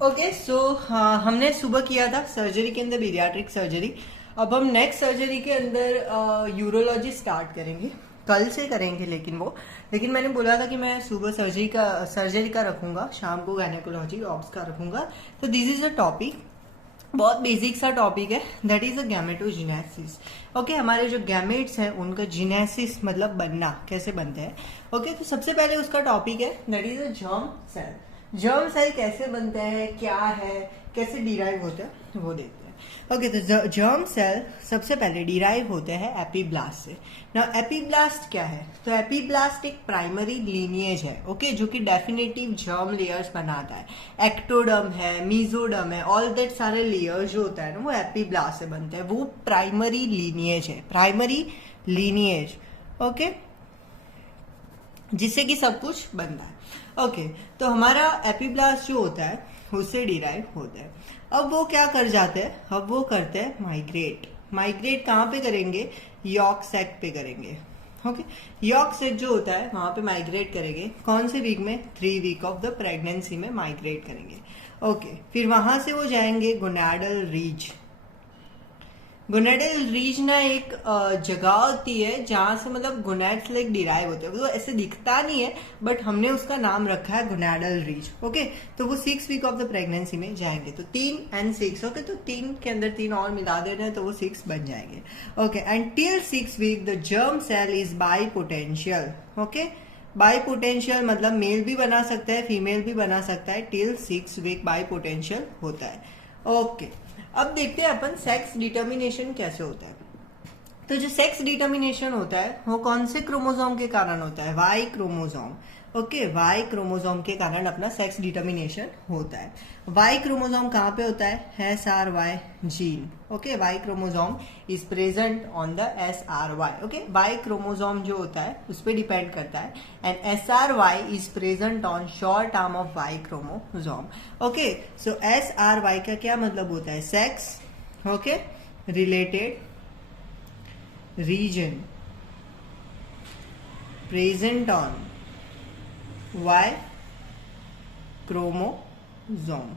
Okay so हमने सुबह किया था सर्जरी के अंदर पीडियाट्रिक सर्जरी। अब हम नेक्स्ट सर्जरी के अंदर यूरोलॉजी स्टार्ट करेंगे, कल से करेंगे। लेकिन मैंने बोला था कि मैं सुबह सर्जरी का रखूंगा, शाम को गायनेकोलॉजी ऑब्स का रखूंगा। तो दिस इज अ टॉपिक, बहुत बेसिक सा टॉपिक है, that is a gametogenesis. Okay, हमारे जो गैमेट्स हैं उनका जीनेसिस मतलब बनना, कैसे बनते हैं। ओके, तो सबसे पहले उसका टॉपिक है that is a germ cell. Germ cell कैसे बनते हैं, क्या है, कैसे डिराइव होते हैं, वो देखते हैं। ओके, तो जर्म सेल सबसे पहले डिराइव होते हैं एपीब्लास्ट से। ना एपीब्लास्ट क्या है, तो एपीब्लास्ट एक प्राइमरी लीनिएज है, ओके, जो कि डेफिनेटिव जर्म लेयर्स बनाता है। एक्टोडर्म है, मीजोडर्म है, ऑल दैट सारे लेयर्स जो होता है ना वो एपीब्लास्ट से बनते हैं। वो प्राइमरी लीनिएज है, प्राइमरी लीनिएज, ओके, जिससे कि सब कुछ बनता है। ओके, तो हमारा एपीब्लास्ट जो होता है उससे डिराइव होता है। अब वो क्या कर जाते हैं, अब वो करते हैं माइग्रेट। माइग्रेट कहाँ पे करेंगे, यॉर्क सैक पे करेंगे। ओके, यॉर्क सैक जो होता है वहां पे माइग्रेट करेंगे। कौन से वीक में, 3 वीक ऑफ द प्रेगनेंसी में माइग्रेट करेंगे। ओके, फिर वहां से वो जाएंगे गोनाडल रीज। गोनेडल रीज ना एक जगह होती है जहां से मतलब गोनेड्स लाइक डिराइव होते हैं। वो ऐसे दिखता नहीं है बट हमने उसका नाम रखा है गोनेडल रीज। ओके, तो वो 6 वीक ऑफ द प्रेगनेंसी में जाएंगे। तो 3 and 6, ओके, तो 3 के अंदर 3 और मिला देना है तो वो 6 बन जाएंगे। Okay, and till 6 week the germ cell is bipotential. Okay, bipotential मतलब मेल भी बना सकता है, फीमेल भी बना सकता है। टिल 6 वीक बाई पोटेंशियल होता है। ओके, अब देखते हैं अपन सेक्स डिटर्मिनेशन कैसे होता है। तो जो सेक्स डिटर्मिनेशन होता है वो कौन से क्रोमोसोम के कारण होता है, Y chromosome. Okay, Y chromosome के कारण अपना सेक्स डिटर्मिनेशन होता है। वाई क्रोमोसोम कहाँ पे होता है, SRY gene. Okay, Y chromosome is present on the SRY। Okay, Y chromosome जो होता है उस पर डिपेंड करता है। And SRY is present on short arm of Y chromosome. Okay, so SRY का क्या मतलब होता है, sex, okay, related region present on Y chromosome।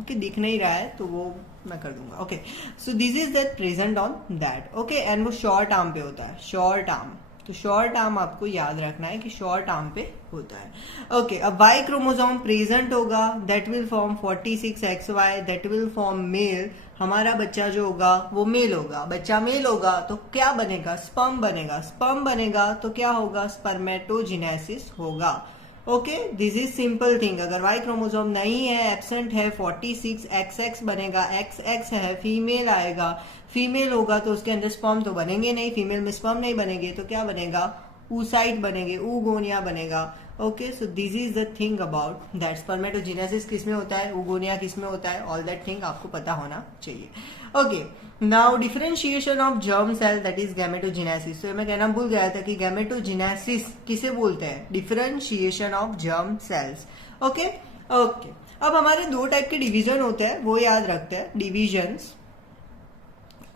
Okay, दिख नहीं रहा है तो वो मैं कर दूंगा। Okay, so this is that present on that. Okay, and वो शॉर्ट आर्म पे होता है, शॉर्ट आर्म। तो शॉर्ट आर्म आपको याद रखना है कि शॉर्ट आर्म पे होता है। ओके, अब वाई क्रोमोसोम प्रेजेंट होगा, that will form 46XY, that will form male. हमारा बच्चा जो होगा वो मेल होगा। बच्चा मेल होगा तो क्या बनेगा, स्पर्म बनेगा। स्पर्म बनेगा तो क्या होगा, स्पर्मेटोजेनेसिस होगा। Okay, this is simple thing. अगर वाई क्रोमोसोम नहीं है, एब्सेंट है, 46XX बनेगा, XX है, फीमेल आएगा। फीमेल होगा तो उसके अंदर स्पर्म तो बनेंगे नहीं, फीमेल में स्पर्म नहीं बनेंगे तो क्या बनेगा, oocyte बनेंगे, oogonia बनेगा। Okay, so this is the thing about that. Spermatogenesis किस में होता है, oogonia किस में होता है, ऑल दैट थिंग आपको पता होना चाहिए। Okay, now differentiation of germ cell that is gametogenesis. तो मैं कहना भूल गया था कि गैमेटोजेनेसिस किसे बोलते हैं, differentiation of germ cells. Okay, okay, अब हमारे 2 टाइप के डिवीजन होते हैं, वो याद रखते हैं, डिविजन्स।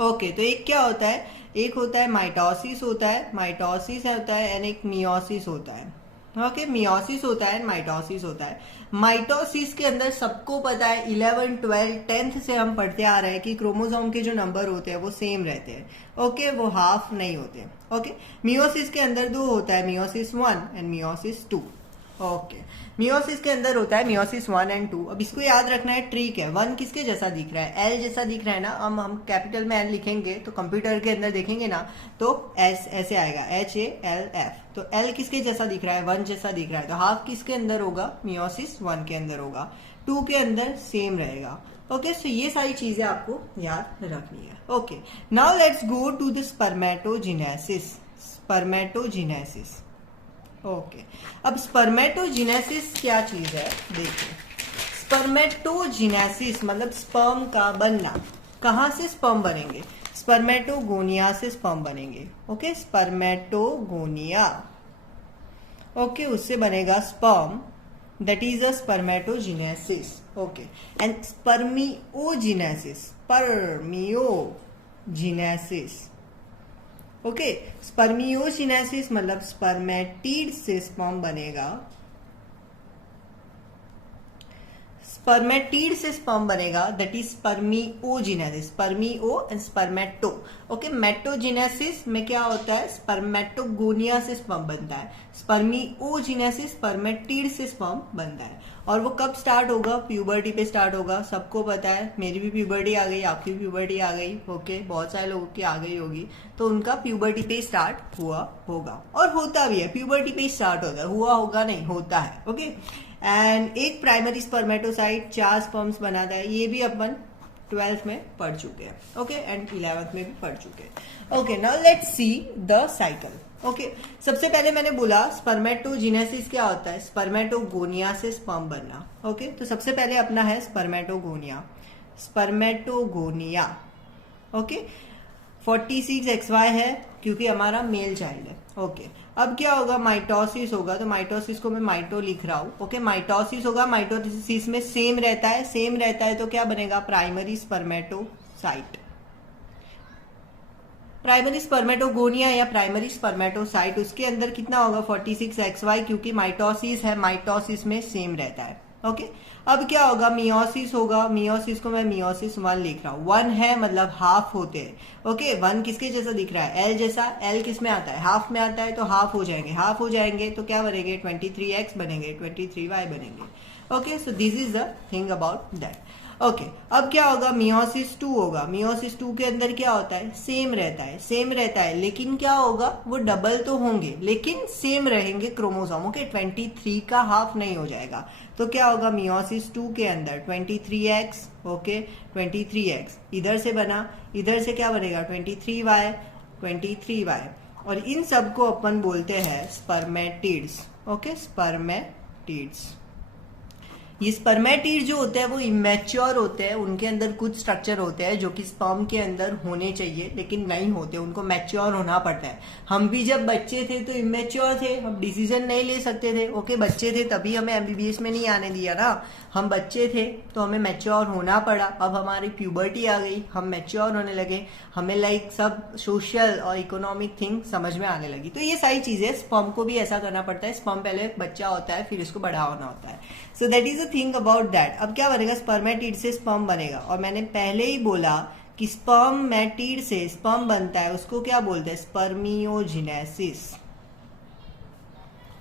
ओके, तो एक क्या होता है, एक होता है माइटोसिस होता है, माइटोसिस होता है, एंड एक मियोसिस होता है। ओके, मियोसिस होता है, माइटोसिस होता है। माइटोसिस के अंदर सबको पता है, 11, 12, 10th से हम पढ़ते आ रहे हैं कि क्रोमोसोम के जो नंबर होते हैं वो सेम रहते हैं। ओके, वो हाफ नहीं होते। ओके, मियोसिस के अंदर 2 होता है, meiosis 1 and meiosis 2। Okay, meiosis के अंदर होता है मियोसिस 1 and 2। अब इसको याद रखना है, ट्रिक है। 1 किसके जैसा दिख रहा है, एल जैसा दिख रहा है ना। हम कैपिटल में एल लिखेंगे तो कंप्यूटर के अंदर देखेंगे ना तो एस ऐसे आएगा, HALF। तो एल किसके जैसा दिख रहा है, 1 जैसा दिख रहा है। तो हाफ किसके अंदर होगा, मियोसिस 1 के अंदर होगा, 2 के अंदर सेम रहेगा। ओके, सो ये सारी चीजें आपको याद रखनी है। Okay, now let's go to the spermatogenesis. Spermatogenesis, okay, अब स्पर्मेटोजेनेसिस क्या चीज है, देखिए। स्पर्मेटोजेनेसिस मतलब स्पर्म का बनना। कहां से स्पर्म बनेंगे, स्पर्मेटोगोनिया से स्पर्म बनेंगे। ओके, स्पर्मेटोगोनिया, ओके, उससे बनेगा sperm, that is a spermatogenesis. Okay, and spermiogenesis, spermiogenesis. Okay, spermiogenesis मतलब स्पर्मेटिड से स्पर्म बनेगा, स्पर्मेटिड से स्पर्म बनेगा, that is spermiogenesis, spermio and spermato. Okay, मेटोजेनेसिस में क्या होता है, स्पर्मेटोगोनिया से स्पर्म बनता है, स्पर्मियोजेनेसिस स्पर्मेटिड से स्पर्म बनता है। और वो कब स्टार्ट होगा, प्यूबर्टी पे स्टार्ट होगा, सबको पता है, मेरी भी प्यूबर्टी आ गई, आपकी भी प्यूबर्टी आ गई, ओके, बहुत सारे लोगों की आ गई होगी, तो उनका प्यूबर्टी पे स्टार्ट हुआ होगा, और होता भी है, प्यूबर्टी पे स्टार्ट होता है, हुआ होगा नहीं, होता है, ओके। एंड एक प्राइमरी स्पर्मेटोसाइट 4 स्पर्म्स बनाता है, ये भी अपन 12th में पढ़ चुके हैं, ओके, एंड 11th में भी पढ़ चुके हैं। Okay, now let's see the cycle. Okay, सबसे पहले मैंने बोला स्पर्मेटोजेनेसिस क्या होता है, स्पर्मेटोगोनिया से स्पर्म बनना। ओके, तो सबसे पहले अपना है स्पर्मेटोगोनिया, स्पर्मेटोगोनिया। ओके, 46XY है क्योंकि हमारा मेल चाइल्ड है। ओके, अब क्या होगा, माइटोसिस होगा, तो माइटोसिस को मैं माइटो लिख रहा हूं। ओके, माइटोसिस होगा, माइटोसिस में सेम रहता है, सेम रहता है तो क्या बनेगा, प्राइमरी स्पर्मेटोसाइट, प्राइमरी स्पर्मेटोगोनिया या प्राइमरी स्पर्मेटोसाइट, उसके अंदर कितना होगा 46XY, क्योंकि माइटोसिस है, माइटोसिस में सेम रहता है। ओके, अब क्या होगा, मियोसिस होगा, मियोसिस को मैं मियोसिस 1 लिख रहा हूं, 1 है मतलब हाफ होते हैं। ओके, 1 किसके जैसा दिख रहा है, एल जैसा, एल किस में आता है, हाफ में आता है, तो हाफ हो जाएंगे, हाफ हो जाएंगे तो क्या बनेंगे, 23X बनेंगे, 23Y बनेंगे। Okay, so this is the thing about that. Okay, अब क्या होगा, मियोसिस 2 होगा, मियोसिस 2 के अंदर क्या होता है, सेम रहता है, सेम रहता है, लेकिन क्या होगा, वो डबल तो होंगे लेकिन सेम रहेंगे क्रोमोसोम। ओके, 23 का हाफ नहीं हो जाएगा, तो क्या होगा, मियोसिस 2 के अंदर 23X, ओके, 23X इधर से बना, इधर से क्या बनेगा, 23Y, 23Y, और इन सबको अपन बोलते हैं स्पर्मेटिड्स। Okay, spermatids. ये स्पर्मेटिड जो होते हैं वो इमेच्योर होते हैं, उनके अंदर कुछ स्ट्रक्चर होते हैं जो कि स्पर्म के अंदर होने चाहिए लेकिन नहीं होते, उनको मैच्योर होना पड़ता है। हम भी जब बच्चे थे तो इमेच्योर थे, हम डिसीजन नहीं ले सकते थे। ओके, बच्चे थे तभी हमें एमबीबीएस में नहीं आने दिया ना, हम बच्चे थे तो हमें मैच्योर होना पड़ा। अब हमारी प्यूबर्टी आ गई, हम मैच्योर होने लगे, हमें लाइक सब सोशल और इकोनॉमिक थिंग समझ में आने लगी। तो ये सारी चीजें स्पर्म को भी ऐसा करना पड़ता है, स्पर्म पहले बच्चा होता है फिर इसको बड़ा होना होता है। So that is thing about that. अब क्या बनेगा, स्पर्मेटिड से स्पर्म बनेगा, और मैंने पहले ही बोला कि स्पर्मेटिड से स्पर्म बनता है, उसको क्या बोलते हैं, स्पर्मियोजेनेसिस।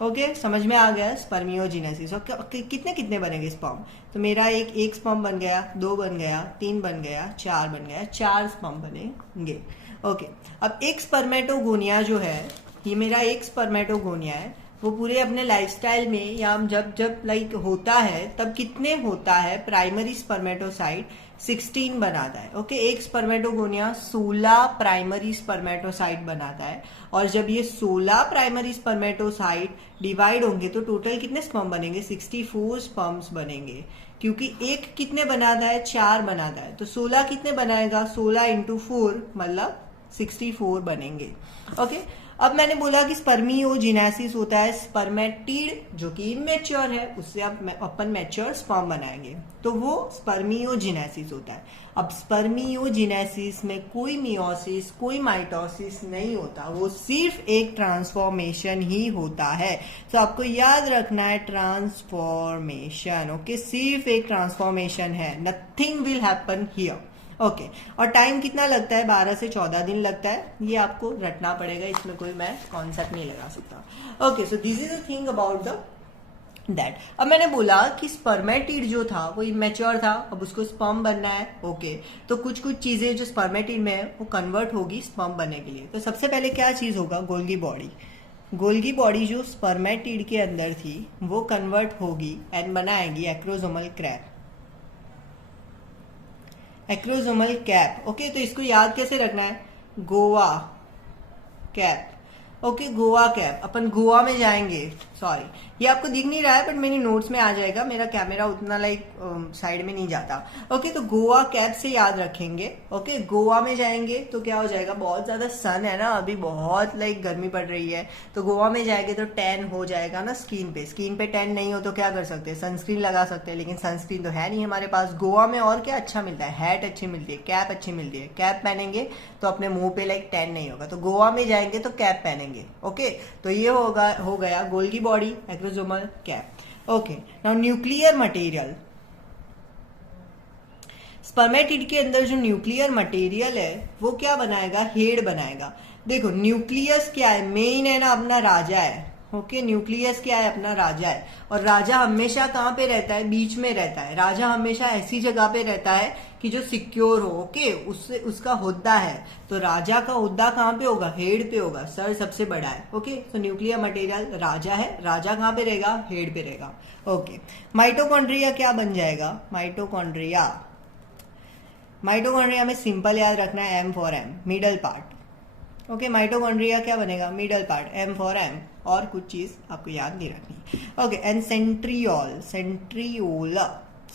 ओके, समझ में आ गया, स्पर्मियोजेनेसिस। ओके, कितने कितने बनेंगे स्पर्म, तो मेरा एक स्पर्म बन गया, 2 बन गया, 3 बन गया, 4 बन गया, 4 स्पर्म बनेंगे। ओके, अब एक स्पर्मेटोगोनिया जो है, ये मेरा एक स्पर्मेटोगोनिया है, वो पूरे अपने लाइफस्टाइल में या जब जब लाइक होता है तब कितने होता है, प्राइमरी स्पर्मेटोसाइट 16 बनाता है। ओके, एक स्पर्मेटोगोनिया 16 प्राइमरी स्पर्मेटोसाइट बनाता है, और जब ये 16 प्राइमरी स्पर्मेटोसाइट डिवाइड होंगे तो टोटल कितने स्पर्म बनेंगे, 64 स्पर्म्स बनेंगे, क्योंकि एक कितने बनाता है, 4 बनाता है, तो 16 कितने बनाएगा, 16 इंटू 4 मतलब 64 बनेंगे। ओके, अब मैंने बोला कि स्पर्मियोजेनेसिस होता है, स्पर्मेटिड जो कि इमेच्योर है उससे अब अपन मैच्योर स्पर्म बनाएंगे, तो वो स्पर्मियोजेनेसिस होता है। अब स्पर्मियोजेनेसिस में कोई मियोसिस कोई माइटोसिस नहीं होता, वो सिर्फ एक ट्रांसफॉर्मेशन ही होता है। तो आपको याद रखना है ट्रांसफॉर्मेशन। ओके, सिर्फ एक ट्रांसफॉर्मेशन है, nothing will happen here. Okay, और टाइम कितना लगता है, 12 से 14 दिन लगता है, ये आपको रटना पड़ेगा, इसमें कोई मैं कॉन्सेप्ट नहीं लगा सकता। Okay, so this is the thing about the that. अब मैंने बोला कि स्पर्मेटिड जो था वो इमेच्योर था, अब उसको स्पर्म बनना है। ओके, तो कुछ कुछ चीजें जो स्पर्मेटिड में है वो कन्वर्ट होगी स्पर्म बनने के लिए। तो सबसे पहले क्या चीज होगा, गोल्गी बॉडी। गोल्गी बॉडी जो स्पर्मेटिड के अंदर थी वो कन्वर्ट होगी एंड बनाएगी acrosomal cap, acrosomal cap. Okay, तो इसको याद कैसे रखना है, Goa cap. Okay, Goa cap, अपन गोवा में जाएंगे, सॉरी ये आपको दिख नहीं रहा है बट मेरी नोट्स में आ जाएगा, मेरा कैमरा उतना लाइक साइड में नहीं जाता। ओके, तो गोवा कैप से याद रखेंगे। ओके, गोवा में जाएंगे तो क्या हो जाएगा, बहुत ज्यादा सन है ना अभी, बहुत लाइक गर्मी पड़ रही है, तो गोवा में जाएंगे तो टैन हो जाएगा ना स्किन पे। स्किन पे टैन नहीं हो तो क्या कर सकते हैं, सनस्क्रीन लगा सकते हैं, लेकिन सनस्क्रीन तो है नहीं हमारे पास। गोवा में और क्या अच्छा मिलता है, हैट अच्छी मिलती है, कैप अच्छी मिलती है, कैप पहनेंगे तो अपने मुंह पे लाइक टैन नहीं होगा, तो गोवा में जाएंगे तो कैप पहनेंगे। ओके, तो ये हो गया Golgi body, acrosomal cap. Okay, now nuclear material, spermatid के अंदर जो न्यूक्लियर मटेरियल है वो क्या बनाएगा, हेड बनाएगा। देखो न्यूक्लियस क्या है, मेन है ना अपना राजा है। ओके, न्यूक्लियस क्या है, अपना राजा है। और राजा हमेशा कहाँ पे रहता है, बीच में रहता है। राजा हमेशा ऐसी जगह पे रहता है कि जो सिक्योर हो। ओके, उससे उसका हुद्दा है, तो राजा का हुद्दा कहाँ पे होगा, हेड पे होगा। सर सबसे बड़ा है। ओके, तो न्यूक्लियर मटेरियल राजा है, राजा कहाँ पे रहेगा, हेड पे रहेगा। ओके, माइटोकॉन्ड्रिया क्या बन जाएगा, माइटोकॉन्ड्रिया। माइटोकॉन्ड्रिया में सिंपल याद रखना है, M for M, middle part. Okay, mitochondria क्या बनेगा, middle part, M for M, और कुछ चीज आपको याद नहीं रखनी। Okay, and centriole, centriole,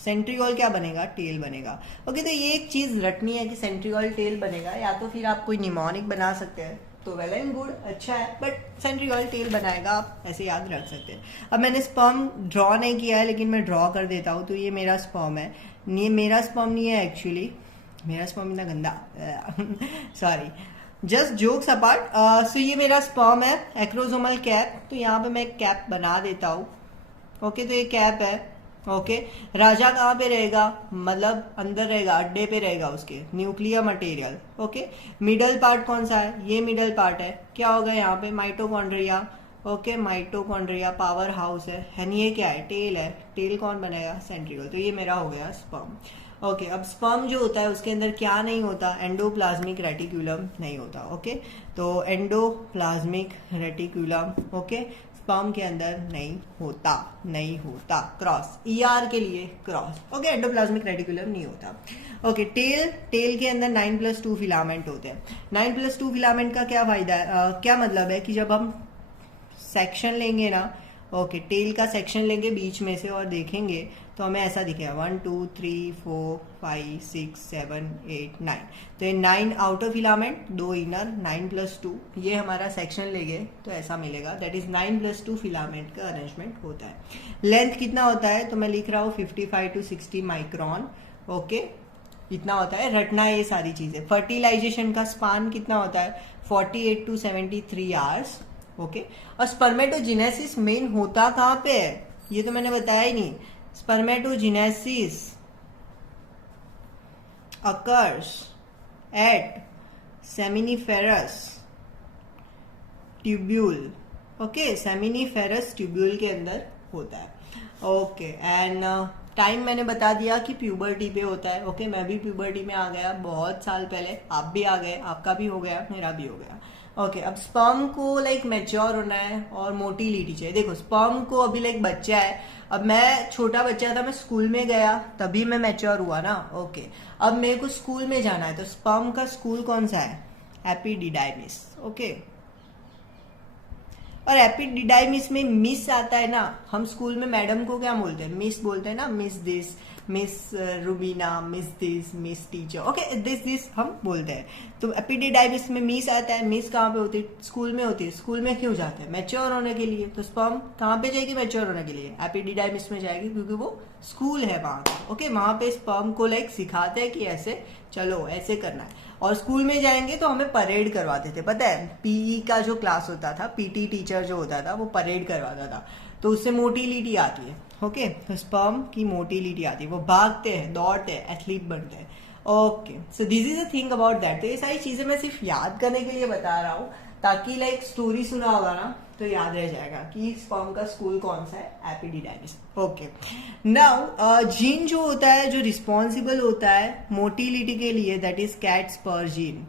centriole क्या बनेगा, टेल बनेगा। ओके, तो ये एक चीज रटनी है कि सेंट्रियोल टेल बनेगा, या तो फिर आप कोई निमोनिक बना सकते हैं तो वेल एंड गुड, अच्छा है, बट सेंट्रियोल टेल बनाएगा, आप ऐसे याद रख सकते हैं। अब मैंने स्पर्म ड्रॉ नहीं किया है, लेकिन मैं ड्रॉ कर देता हूँ। तो ये मेरा स्पर्म है, ये मेरा स्पर्म नहीं है एक्चुअली, मेरा स्पर्म इतना गंदा सॉरी, जस्ट जोक्स अपार्ट। सो ये मेरा स्पर्म है, एक्रोसोमल कैप। तो यहाँ पे मैं एक कैप बना देता हूँ। ओके, तो ये कैप है। ओके, राजा कहाँ पे रहेगा, मतलब अंदर रहेगा, अड्डे पे रहेगा उसके, nuclear material. Okay, middle part कौन सा है, ये मिडल पार्ट है। क्या होगा यहाँ पे, mitochondria. Okay, mitochondria power house है, एंड ये क्या है, टेल है। टेल कौन बनाएगा, सेंट्रियोल। तो ये मेरा हो गया स्पर्म। ओके, अब स्पर्म जो होता है उसके अंदर क्या नहीं होता, एंडोप्लाज्मिक रेटिकुलम नहीं होता। ओके, तो एंडोप्लाज्मिक रेटिकुलम, ओके, स्पर्म के अंदर नहीं होता, नहीं होता। क्रॉस, ईआर के लिए क्रॉस। ओके, एंडोप्लाज्मिक रेटिकुलम नहीं होता। ओके, टेल, टेल के अंदर 9+2 फिलामेंट होते हैं। 9+2 फिलामेंट का क्या फायदा है, क्या मतलब है कि जब हम सेक्शन लेंगे ना, ओके, टेल का सेक्शन लेंगे बीच में से और देखेंगे तो हमें ऐसा दिखेगा 1 2 3 4 5 6 7 8 9। तो ये 9 आउटर फिलामेंट, 2 इनर, 9+2, ये हमारा सेक्शन लेंगे तो ऐसा मिलेगा। दैट इज 9+2 फिलामेंट का अरेंजमेंट होता है। लेंथ कितना होता है, तो मैं लिख रहा हूँ 55 to 60 माइक्रोन। ओके, इतना होता है, रटना ये सारी चीजें। फर्टिलाइजेशन का स्पान कितना होता है, 48 to 73 आवर्स। ओके, और स्पर्मेटोजेनेसिस मेन होता कहाँ पे है, ये तो मैंने बताया ही नहीं। Spermatogenesis occurs at seminiferous tubule. Okay, seminiferous tubule के अंदर होता है। ओके, एंड टाइम मैंने बता दिया कि प्यूबर्टी पे होता है। ओके, मैं भी प्यूबर्टी में आ गया बहुत साल पहले, आप भी आ गए, आपका भी हो गया, मेरा भी हो गया। ओके, अब स्पर्म को लाइक मैच्योर होना है और मोटिलिटी चाहिए। देखो स्पर्म को अभी लाइक बच्चा है, अब मैं छोटा बच्चा था, मैं स्कूल में गया तभी मैं मैच्योर हुआ ना। ओके, अब मेरे को स्कूल में जाना है, तो स्पर्म का स्कूल कौन सा है, एपिडिडाइमिस। ओके, और एपिडिडाइमिस में मिस आता है ना, हम स्कूल में मैडम को क्या बोलते हैं, मिस बोलते हैं ना, miss this, miss Rubina, miss this, miss teacher. Okay, this हम बोलते हैं। तो एपिडिडाइमिस में मिस आता है, मिस कहाँ पे होती है, स्कूल में होती है। स्कूल में क्यों जाते हैं, मैच्योर होने के लिए। तो स्पर्म कहाँ पे जाएगी, मैच्योर होने के लिए एपिडिडाइमिस में जाएगी, क्योंकि वो स्कूल है वहां का। ओके, वहां पे स्पर्म को लाइक सिखाते हैं कि ऐसे चलो, ऐसे करना है। और स्कूल में जाएंगे तो हमें परेड करवाते थे, पता है, पीई का जो क्लास होता था, पीटी टीचर जो होता था वो परेड करवाता था, तो उससे मोटिलिटी आती है। ओके, तो स्पर्म की मोटिलिटी आती है, वो भागते हैं, दौड़ते हैं, एथलीट बनते हैं। Okay, so this is a thing about that. तो ये सारी चीजें मैं सिर्फ याद करने के लिए बता रहा हूँ, ताकि लाइक स्टोरी सुना होगा ना तो याद रह जाएगा कि स्पर्म का स्कूल कौन सा है, एपिडिडाइमिस। ओके, नाउ जीन जो होता है, जो रिस्पॉन्सिबल होता है मोटिलिटी के लिए, that is CatSper gene,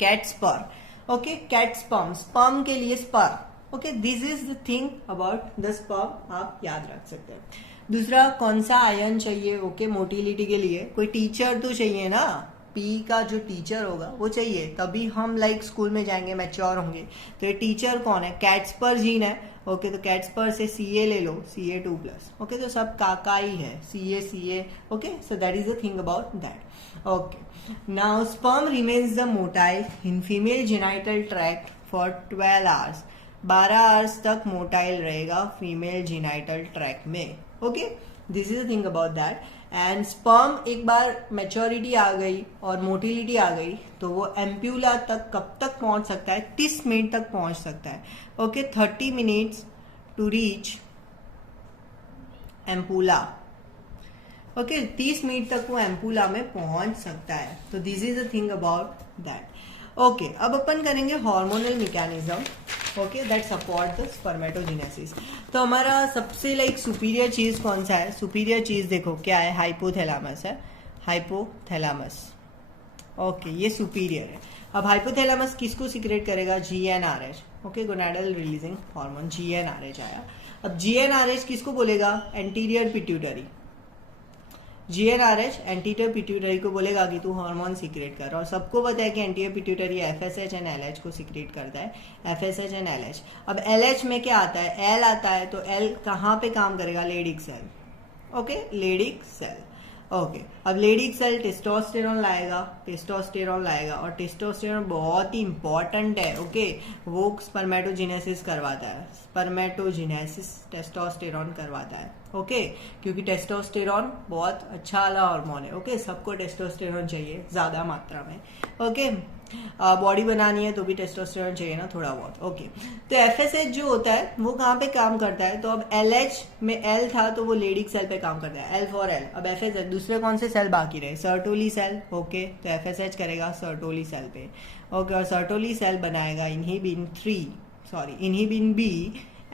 CatSper. Okay, cat sperm, sperm के लिए sper. Okay, this is the thing about the sperm, आप याद रख सकते हैं। दूसरा, कौन सा आयन चाहिए, ओके, मोटिलिटी के लिए कोई टीचर तो चाहिए ना, पी का जो टीचर होगा वो चाहिए, तभी हम लाइक स्कूल में जाएंगे, मैच्योर होंगे। तो ये टीचर कौन है, कैटस्पर जीन है। ओके, तो कैटस्पर से Ca ले लो, Ca2+। ओके, तो सब काका ही है, Ca। Okay, so that is the thing about that. Okay, now sperm remains the motile in female genital tract for 12 hours. 12 hours तक मोटाइल रहेगा फीमेल जेनाइटल ट्रैक्ट में। Okay, this is the thing about that. And sperm एक बार maturity आ गई और motility आ गई तो वो ampulla तक कब तक पहुंच सकता है, 30 मिनट तक पहुंच सकता है। Okay, 30 minutes to reach ampulla. Okay 30 minute तक वो एम्पूला में पहुंच सकता है। तो this is a thing about that. Okay अब अपन करेंगे hormonal mechanism okay that support the spermatogenesis. तो हमारा सबसे लाइक सुपीरियर चीज कौन सा है? सुपीरियर चीज देखो क्या है, हाइपोथैलेमस है, हाइपोथैलेमस। ओके ये सुपीरियर है। अब हाइपोथैलेमस किसको सिक्रेट करेगा? GnRH okay gonadal releasing hormone GnRH आया। अब GnRH किसको बोलेगा? Anterior pituitary. GnRH anterior pituitary को बोलेगा कि तू हार्मोन सिक्रेट कर। और सबको पता है कि anterior pituitary FSH and LH को सिक्रेट करता है, FSH एंड LH। अब LH में क्या आता है? L आता है। तो L कहाँ पे काम करेगा? Leydig cell okay Leydig cell okay अब लेडिक सेल टेस्टोस्टेरोन लाएगा, टेस्टोस्टेरोन लाएगा और टेस्टोस्टेरोन बहुत ही इंपॉर्टेंट है ओके वो स्पर्मेटोजेनेसिस करवाता है, स्पर्मेटोजेनेसिस टेस्टोस्टेरोन करवाता है ओके क्योंकि टेस्टोस्टेरोन बहुत अच्छा वाला हार्मोन है ओके सबको टेस्टोस्टेरोन चाहिए ज्यादा मात्रा में ओके बॉडी बनानी है तो भी टेस्टोस्टेरोन चाहिए ना थोड़ा बहुत ओके। तो FSH जो होता है वो कहाँ पे काम करता है? तो अब LH में L था तो वो लेडिक सेल पे काम करता है, L फॉर L। अब FSH दूसरे कौन से सेल बाकी रहे? सर्टोली सेल ओके तो FSH करेगा सर्टोली सेल पे ओके और सर्टोली सेल बनाएगा inhibin B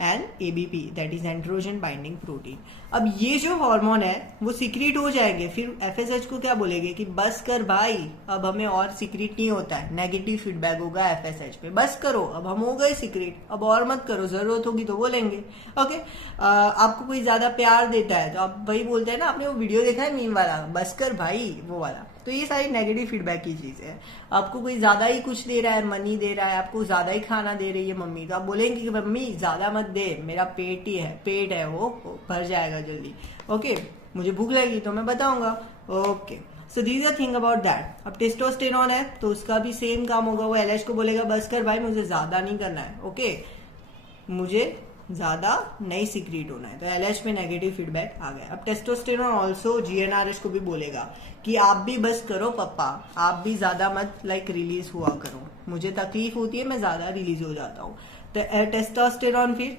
and ABP that is androgen binding protein. अब ये जो हार्मोन है वो सिक्रीट हो जाएंगे, फिर FSH को क्या बोलेंगे कि बस कर भाई अब हमें और सिक्रीट नहीं होता है, नेगेटिव फीडबैक होगा FSH पे, बस करो अब हम हो गए सिक्रीट, अब और मत करो, जरूरत होगी तो बोलेंगे ओके। आपको कोई ज्यादा प्यार देता है तो आप वही बोलते हैं ना, आपने वो वीडियो देखा है मीम वाला, बस कर भाई वो वाला। तो ये सारी नेगेटिव फीडबैक की चीज है। आपको कोई ज्यादा ही कुछ दे रहा है, मनी दे रहा है, आपको ज्यादा ही खाना दे रही है मम्मी, तो आप बोलेंगे कि मम्मी ज्यादा मत दे, मेरा पेट है वो भर जाएगा जल्दी ओके मुझे भूख लगी तो मैं बताऊंगा okay. So this a thing about that. अब टेस्टोस्टेरोन है तो उसका भी सेम काम होगा, वो LH को बोलेगा बस कर भाई मुझे ज्यादा नहीं करना है ओके मुझे ज्यादा नहीं सिक्रीट होना है, तो LH में नेगेटिव फीडबैक आ गया। अब टेस्टोस्टेरोन ऑल्सो GnRH को भी बोलेगा कि आप भी बस करो पप्पा, आप भी ज्यादा मत रिलीज हुआ करो, मुझे तकलीफ होती है मैं ज्यादा रिलीज हो जाता हूँ। तो टेस्टोस्टेरोन फिर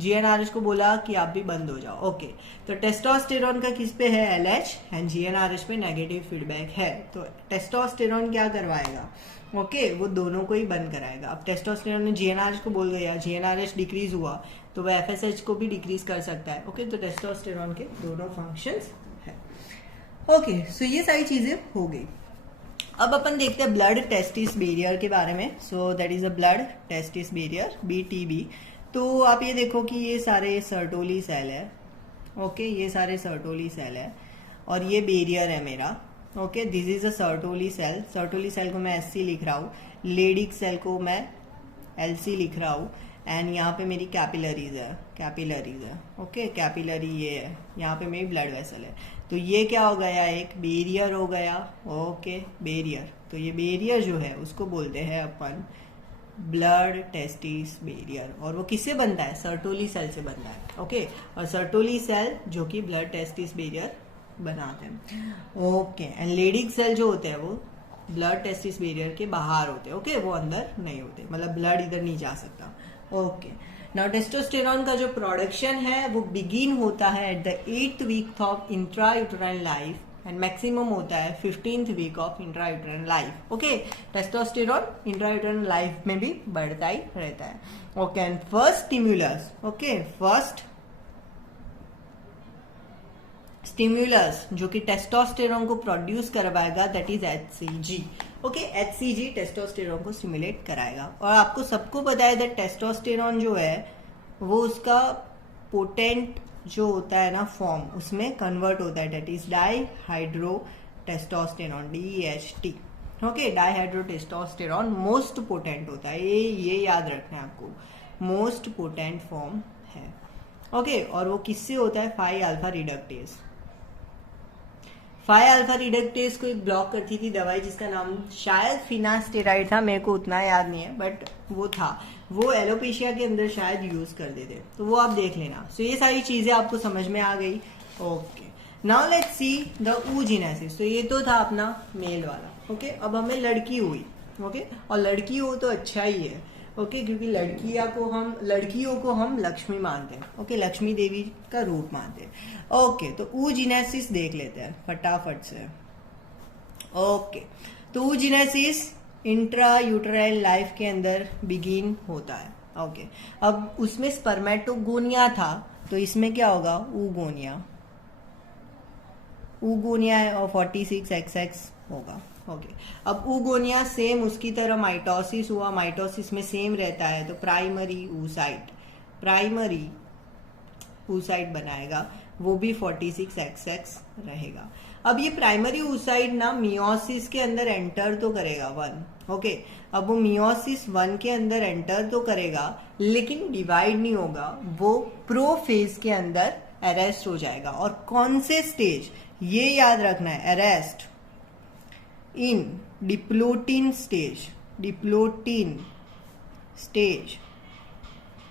GnRH को बोला कि आप भी बंद हो जाओ ओके। तो टेस्टोस्टेरोन का किस पे है? LH एंड GnRH पे नेगेटिव फीडबैक है, तो टेस्टोस्टेरोन क्या करवाएगा ओके वो दोनों को ही बंद कराएगा। अब टेस्टोस्टेरोन ने GnRH को बोल गया, GnRH डिक्रीज हुआ तो वह FSH को भी डिक्रीज कर सकता है ओके। तो टेस्टोस्टेरोन के दोनों फंक्शंस है ओके। सो ये सारी चीजें हो गई। अब अपन देखते हैं ब्लड टेस्टिस बैरियर के बारे में। So that is a blood testis barrier BTB। तो आप ये देखो कि ये सारे सर्टोली सेल है ओके ये सारे सर्टोली सेल है और ये बैरियर है मेरा okay this is a Sertoli cell. Sertoli cell को मैं SC लिख रहा हूँ, लेडिक सेल को मैं LC लिख रहा हूँ एंड यहाँ पे मेरी कैपिलरीज है ओके कैपिलरी ये है, यहाँ पे मेरी ब्लड वेसल है। तो ये क्या हो गया? एक बैरियर हो गया ओके बैरियर। तो ये बैरियर जो है उसको बोलते हैं अपन ब्लड टेस्टिस बैरियर और वो किससे बनता है? सर्टोली सेल से बनता है ओके और सर्टोली सेल जो कि ब्लड टेस्टिस बैरियर बनाते हैं ओके। एंड लेडिक सेल जो होते हैं वो ब्लड टेस्टिस बैरियर के बाहर होते हैं ओके वो अंदर नहीं होते, मतलब ब्लड इधर नहीं जा सकता ओके। नाउ टेस्टोस्टेरोन का जो प्रोडक्शन है वो बिगिन होता है at the 8th week of intrauterine life and maximum होता है 15th week of intrauterine life okay. Testosterone intrauterine life में भी बढ़ता ही रहता है ओके। And first stimulus okay first stimulus जो कि टेस्टोस्टेरोन को प्रोड्यूस करवाएगा that is HCG okay HCG testosterone को स्टिमुलेट कराएगा। और आपको सबको पता है दैट टेस्टोस्टेरोन जो है वो उसका पोटेंट जो होता है ना फॉर्म उसमें कन्वर्ट होता है that is dihydro testosterone DHT okay. Dihydro testosterone most potent होता है, ये याद रखना है आपको, मोस्ट पोटेंट फॉर्म है ओके। और वो किससे होता है? 5-अल्फा रिडक्टेज। 5-अल्फा रिडक्टेज को एक ब्लॉक करती थी दवाई जिसका नाम शायद फिनास्टेराइड था, मेरे को उतना याद नहीं है बट वो था, वो एलोपेशिया के अंदर शायद यूज करते थे, तो वो आप देख लेना। सो ये सारी चीजें आपको समझ में आ गई okay. Now let's see the oogenesis। तो ये तो था अपना मेल वाला ओके। अब हमें लड़की हुई ओके और लड़की हो तो अच्छा ही है ओके, क्योंकि लड़कियों को हम लक्ष्मी मानते हैं। ओके, लक्ष्मी देवी का रूप मानते हैं। ओके, तो oogenesis देख लेते हैं फटाफट से। ओके, तो oogenesis इंट्रा यूटराइन लाइफ के अंदर बिगिन होता है। ओके, अब उसमें स्पर्मेटोगोनिया था, तो इसमें क्या होगा, ऊगोनिया है और 46XX होगा। ओके, अब ऊगोनिया सेम उसकी तरह माइटोसिस हुआ, माइटोसिस में सेम रहता है, तो प्राइमरी oocyte बनाएगा, वो भी 46XX रहेगा। अब ये प्राइमरी oocyte ना मियोसिस के अंदर एंटर तो करेगा 1। ओके, अब वो मियोसिस 1 के अंदर एंटर तो करेगा, लेकिन डिवाइड नहीं होगा, वो प्रोफेज के अंदर अरेस्ट हो जाएगा। और कौन से स्टेज, ये याद रखना है, arrest in diplotene stage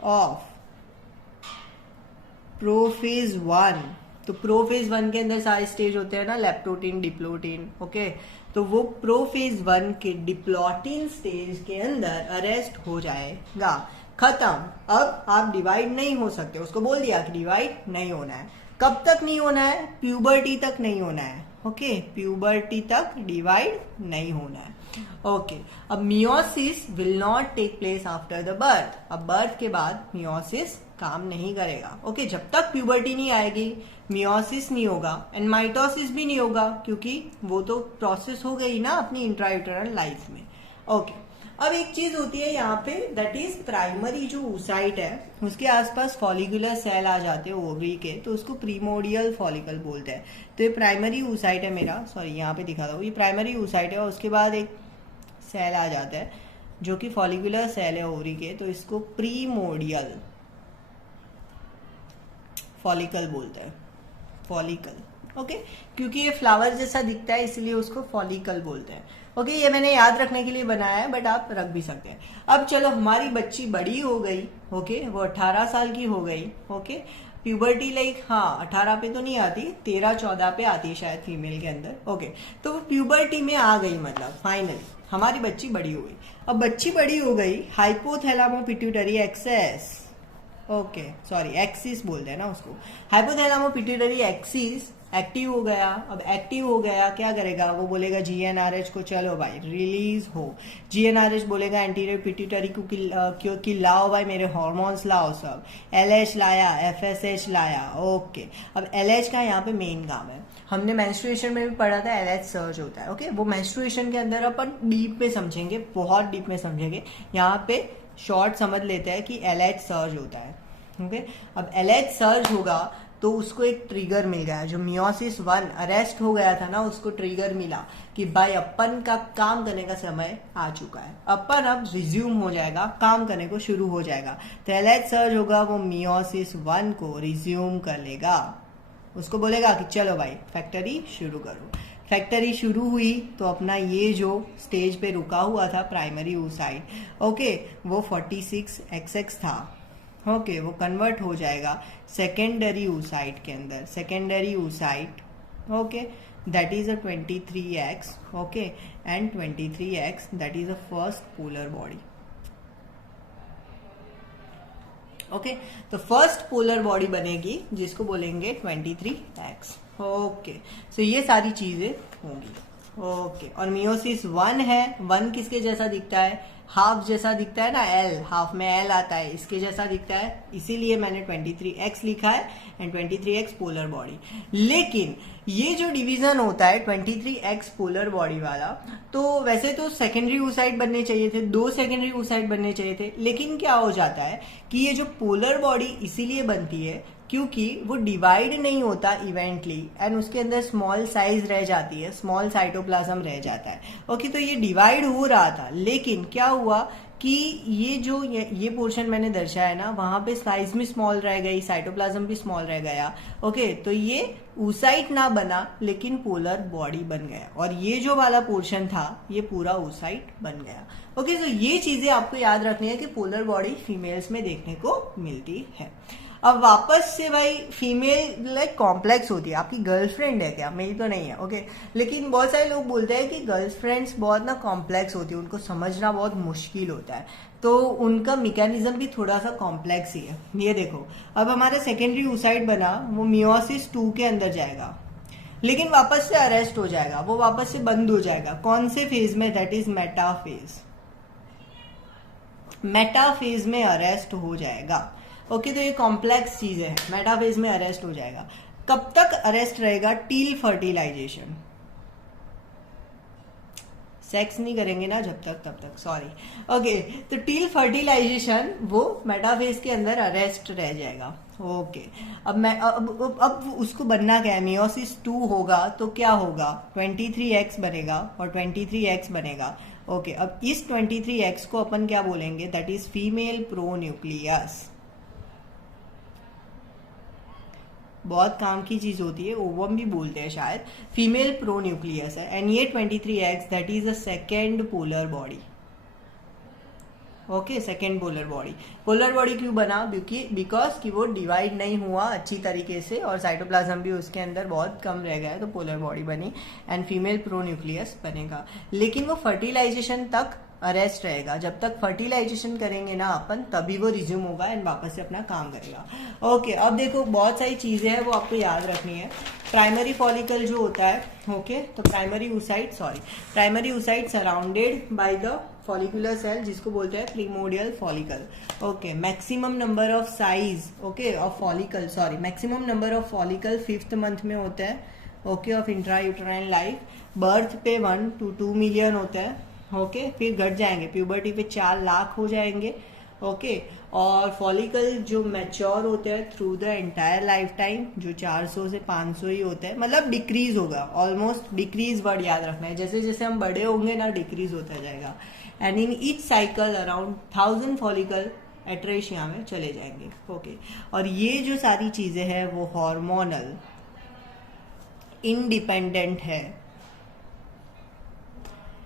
of prophase 1। तो प्रोफेज 1 के अंदर सारे स्टेज होते हैं ना, लेप्टोटिन, डिप्लोटिन। ओके, तो वो प्रोफेज 1 के डिप्लोटिन स्टेज के अंदर अरेस्ट हो जाएगा, खत्म। अब आप डिवाइड नहीं हो सकते, उसको बोल दिया कि डिवाइड नहीं होना है। कब तक नहीं होना है, प्यूबर्टी तक नहीं होना है। ओके, प्यूबर्टी तक डिवाइड नहीं होना है। ओके, अब meiosis will not take place after the birth. अब बर्थ के बाद मियोसिस काम नहीं करेगा। ओके, जब तक प्यूबर्टी नहीं आएगी मियोसिस नहीं होगा, एंड माइटोसिस भी नहीं होगा, क्योंकि वो तो प्रोसेस हो गई ना अपनी इंट्रायूटेरल लाइफ में। ओके, अब एक चीज होती है यहाँ पे, दैट इज प्राइमरी जो oocyte है उसके आसपास फॉलिकुलर सेल आ जाते हैं ओवरी के, तो उसको प्रीमोडियल फॉलिकल बोलते हैं। तो ये प्राइमरी oocyte है मेरा, सॉरी यहाँ पे दिखा दो, ये प्राइमरी oocyte है, और उसके बाद एक सेल आ जाता है जो कि फॉलिकुलर सेल है ओवरी के, तो इसको प्रीमोडियल फॉलिकल बोलते हैं, फॉलिकल। ओके, क्योंकि ये फ्लावर जैसा दिखता है इसलिए उसको फॉलिकल बोलते हैं। ओके, ये मैंने याद रखने के लिए बनाया है, बट आप रख भी सकते हैं। अब चलो, हमारी बच्ची बड़ी हो गई। ओके, वो 18 साल की हो गई। ओके, प्यूबर्टी लाइक, हाँ 18 पे तो नहीं आती, 13-14 पे आती है शायद फीमेल के अंदर। ओके, तो वो प्यूबर्टी में आ गई, मतलब फाइनली हमारी बच्ची बड़ी हो गई। अब बच्ची बड़ी हो गई, hypothalamo pituitary access, okay sorry axis बोलते हैं ना उसको, हाइपोथैलेमो पिट्यूटरी एक्सिस एक्टिव हो गया। अब एक्टिव हो गया क्या करेगा, वो बोलेगा GnRH को चलो भाई रिलीज हो। GnRH बोलेगा एंटीरियर पिट्यूटरी को कि लाओ भाई मेरे हार्मोन्स लाओ सब। LH लाया, FSH लाया। ओके, अब LH का यहाँ पे मेन काम है, हमने मेंस्ट्रुएशन में भी पढ़ा था LH सर्ज होता है। ओके, वो मेंस्ट्रुएशन के अंदर अपन डीप में समझेंगे, बहुत डीप में समझेंगे। यहाँ पे शॉर्ट समझ लेते हैं कि LH सर्ज होता है। ओके, अब LH सर्ज होगा तो उसको एक ट्रिगर मिल गया, जो मियोसिस 1 अरेस्ट हो गया था ना, उसको ट्रिगर मिला कि भाई अपन का काम करने का समय आ चुका है, अपन अब रिज्यूम हो जाएगा, काम करने को शुरू हो जाएगा। तो LH सर्ज होगा, वो मियोसिस 1 को रिज्यूम कर लेगा, उसको बोलेगा कि चलो भाई फैक्ट्री शुरू करो। फैक्ट्री शुरू हुई तो अपना ये जो स्टेज पे रुका हुआ था प्राइमरी oocyte, ओके, वो 46XX था। ओके, वो कन्वर्ट हो जाएगा सेकेंडरी oocyte के अंदर, secondary oocyte, okay, that is a 23X, okay, and 23X that is a first polar body. Okay, तो फर्स्ट पोलर बॉडी बनेगी जिसको बोलेंगे 23X। ओके, सो ये सारी चीजें होंगी। ओके, और मियोसिस 1 है, 1 किसके जैसा दिखता है, हाफ जैसा दिखता है ना, L, हाफ में L आता है, इसके जैसा दिखता है, इसीलिए मैंने 23X लिखा है, एंड 23X पोलर बॉडी। लेकिन ये जो डिवीजन होता है 23X पोलर बॉडी वाला, तो वैसे तो सेकेंडरी oocyte बनने चाहिए थे, 2 सेकेंडरी oocyte बनने चाहिए थे, लेकिन क्या हो जाता है कि ये जो पोलर बॉडी इसीलिए बनती है क्योंकि वो डिवाइड नहीं होता इवेंटली, एंड उसके अंदर स्मॉल साइज रह जाती है, स्मॉल साइटोप्लाज्म रह जाता है। ओके, तो ये डिवाइड हो रहा था, लेकिन क्या हुआ कि ये जो ये पोर्शन मैंने दर्शाया ना, वहां पे साइज भी स्मॉल रह गई, साइटोप्लाज्म भी स्मॉल रह गया। ओके, तो ये oocyte ना बना, लेकिन पोलर बॉडी बन गया, और ये जो वाला पोर्शन था ये पूरा oocyte बन गया। ओके, तो ये चीजें आपको याद रखनी है कि पोलर बॉडी फीमेल्स में देखने को मिलती है। अब वापस से भाई फीमेल लाइक कॉम्प्लेक्स होती है, आपकी गर्लफ्रेंड है क्या, मेरी तो नहीं है, ओके। लेकिन बहुत सारे लोग बोलते हैं कि गर्लफ्रेंड्स बहुत ना कॉम्प्लेक्स होती है, उनको समझना बहुत मुश्किल होता है, तो उनका मैकेनिज्म भी थोड़ा सा कॉम्प्लेक्स ही है। ये देखो, अब हमारा सेकेंडरी oocyte बना, वो मियोसिस 2 के अंदर जाएगा, लेकिन वापस से अरेस्ट हो जाएगा, वो वापस से बंद हो जाएगा। कौन से फेज में? That is metaphase. मेटाफेज में अरेस्ट हो जाएगा, ओके। तो ये कॉम्प्लेक्स चीज है, मेटाफेज में अरेस्ट हो जाएगा। कब तक अरेस्ट रहेगा? Till fertilisation. सेक्स नहीं करेंगे ना जब तक, तब तक, सॉरी, ओके। तो टिल फर्टिलाइजेशन वो मेटाफेज के अंदर अरेस्ट रह जाएगा, ओके। अब मैं अब उसको बनना क्या है? मियोसिस 2 होगा तो क्या होगा? 23x बनेगा और 23x बनेगा, ओके। अब इस 23x को अपन क्या बोलेंगे? That is female pronucleus. बहुत काम की चीज होती है, ओवम भी बोलते हैं शायद। फीमेल प्रोन्यूक्लियस है, एंड ये 23x that is a second polar body, okay. Second polar body. Polar body क्यों बना? बिकॉज कि वो डिवाइड नहीं हुआ अच्छी तरीके से और साइटोप्लाज्म भी उसके अंदर बहुत कम रह गया है, तो पोलर बॉडी बनी एंड फीमेल प्रोन्यूक्लियस बनेगा। लेकिन वो फर्टिलाइजेशन तक अरेस्ट रहेगा, जब तक फर्टिलाइजेशन करेंगे ना अपन, तभी वो रिज्यूम होगा एंड वापस से अपना काम करेगा, ओके। अब देखो, बहुत सारी चीजें हैं वो आपको याद रखनी है। प्राइमरी फॉलिकल जो होता है, ओके, तो primary oocyte surrounded by the follicular cell, जिसको बोलते हैं primordial follicle, okay. Maximum number of size, okay, of follicle, sorry, maximum number of follicle 5th month में होता है, okay, of intrauterine life. Birth पे 1 to 2 मिलियन होता है, okay. फिर घट जाएंगे, प्यूबर्टी पे 4 लाख हो जाएंगे, ओके। और फॉलिकल जो मैच्योर होते हैं through the entire life time, जो 400 से 500 ही होते हैं, मतलब डिक्रीज होगा, ऑलमोस्ट डिक्रीज वर्ड याद रखना है, जैसे जैसे हम बड़े होंगे ना डिक्रीज होता जाएगा। And in each cycle around 1000 follicle atresia में चले जाएंगे, ओके। और ये जो सारी चीजें हैं वो हार्मोनल इंडिपेंडेंट है।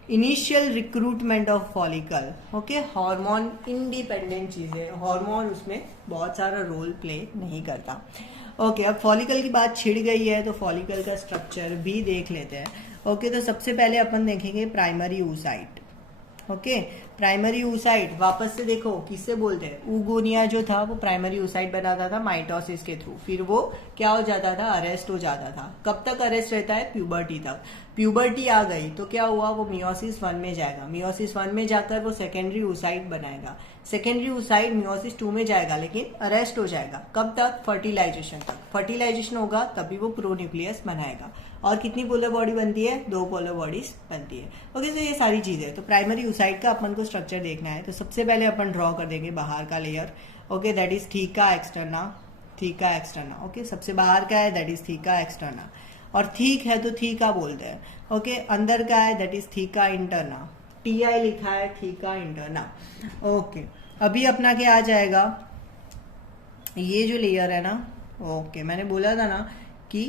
Initial recruitment of follicle, okay, hormone independent चीजें, हार्मोन उसमें बहुत सारा रोल प्ले नहीं करता, ओके। अब फॉलिकल की बात छिड़ गई है तो फॉलिकल का स्ट्रक्चर भी देख लेते हैं, ओके। तो सबसे पहले अपन देखेंगे primary oocyte, okay. Primary oocyte वापस से देखो किससे बोलते हैं? ऊगोनिया जो था वो प्राइमरी oocyte बनाता था माइटोसिस के थ्रू, फिर वो क्या हो जाता था? अरेस्ट हो जाता था। कब तक अरेस्ट रहता है? प्यूबर्टी तक। प्यूबर्टी आ गई तो क्या हुआ? वो मियोसिस 1 में जाएगा, मियोसिस 1 में जाकर वो सेकेंडरी oocyte बनाएगा, सेकेंडरी oocyte मियोसिस 2 में जाएगा, लेकिन अरेस्ट हो जाएगा। कब तक? फर्टिलाइजेशन तक। फर्टिलाइजेशन होगा तभी वो प्रोन्यूक्लियस बनाएगा। और कितनी पोलर बॉडी बनती है? 2 पोलर बॉडीज बनती है, ओके। तो ये सारी चीजें, तो प्राइमरी oocyte का अपन को स्ट्रक्चर देखना है, तो सबसे पहले अपन ड्रॉ कर देंगे बाहर का layer, okay, that is theca externa, theca externa, okay. सबसे बाहर का है दैट इज थीका एक्सटर्ना, और थीक है तो थीका बोलते हैं, ओके। अंदर का है that is theca interna, TI लिखा है, थीका इंटरना, ओके। अभी अपना क्या आ जाएगा? ये जो लेयर है ना, ओके, मैंने बोला था ना कि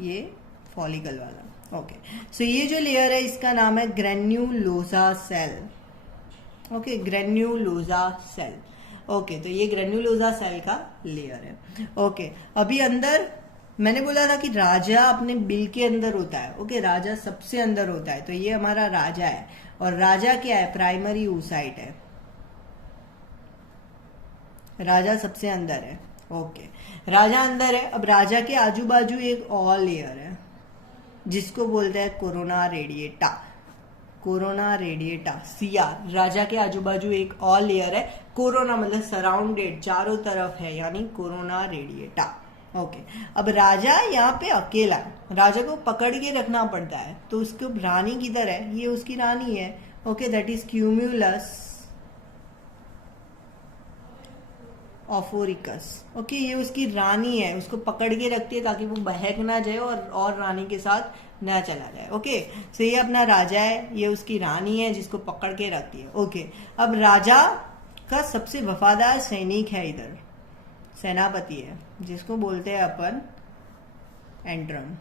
ये फॉलिकल वाला, ओके। सो ये जो लेयर है इसका नाम है granulosa cell, okay, granulosa cell, okay. तो ये ग्रेन्युलोसा सेल का लेयर है, ओके। अभी अंदर मैंने बोला था कि राजा अपने बिल के अंदर होता है, ओके, राजा सबसे अंदर होता है, तो ये हमारा राजा है, और राजा क्या है? प्राइमरी oocyte है, राजा सबसे अंदर है, ओके। राजा अंदर है। अब राजा के आजू बाजू एक और लेयर है जिसको बोलते हैं corona radiata, corona radiata, CR। राजा के आजू बाजू एक और लेयर है, कोरोना मतलब सराउंडेड, चारों तरफ है, यानी कोरोना रेडिएटा, ओके। अब राजा यहाँ पे अकेला, राजा को पकड़ के रखना पड़ता है, तो उसको रानी किधर है? ये उसकी रानी है, ओके, दैट इज क्यूम्यूलस ऑफोरिकस, ओके। ये उसकी रानी है, उसको पकड़ के रखती है ताकि वो बहक ना जाए और रानी के साथ ना चला जाए, ओके। सो ये अपना राजा है, ये उसकी रानी है जिसको पकड़ के रखती है, ओके। अब राजा का सबसे वफादार सैनिक है इधर, सेनापति है, जिसको बोलते हैं अपन एंट्रम,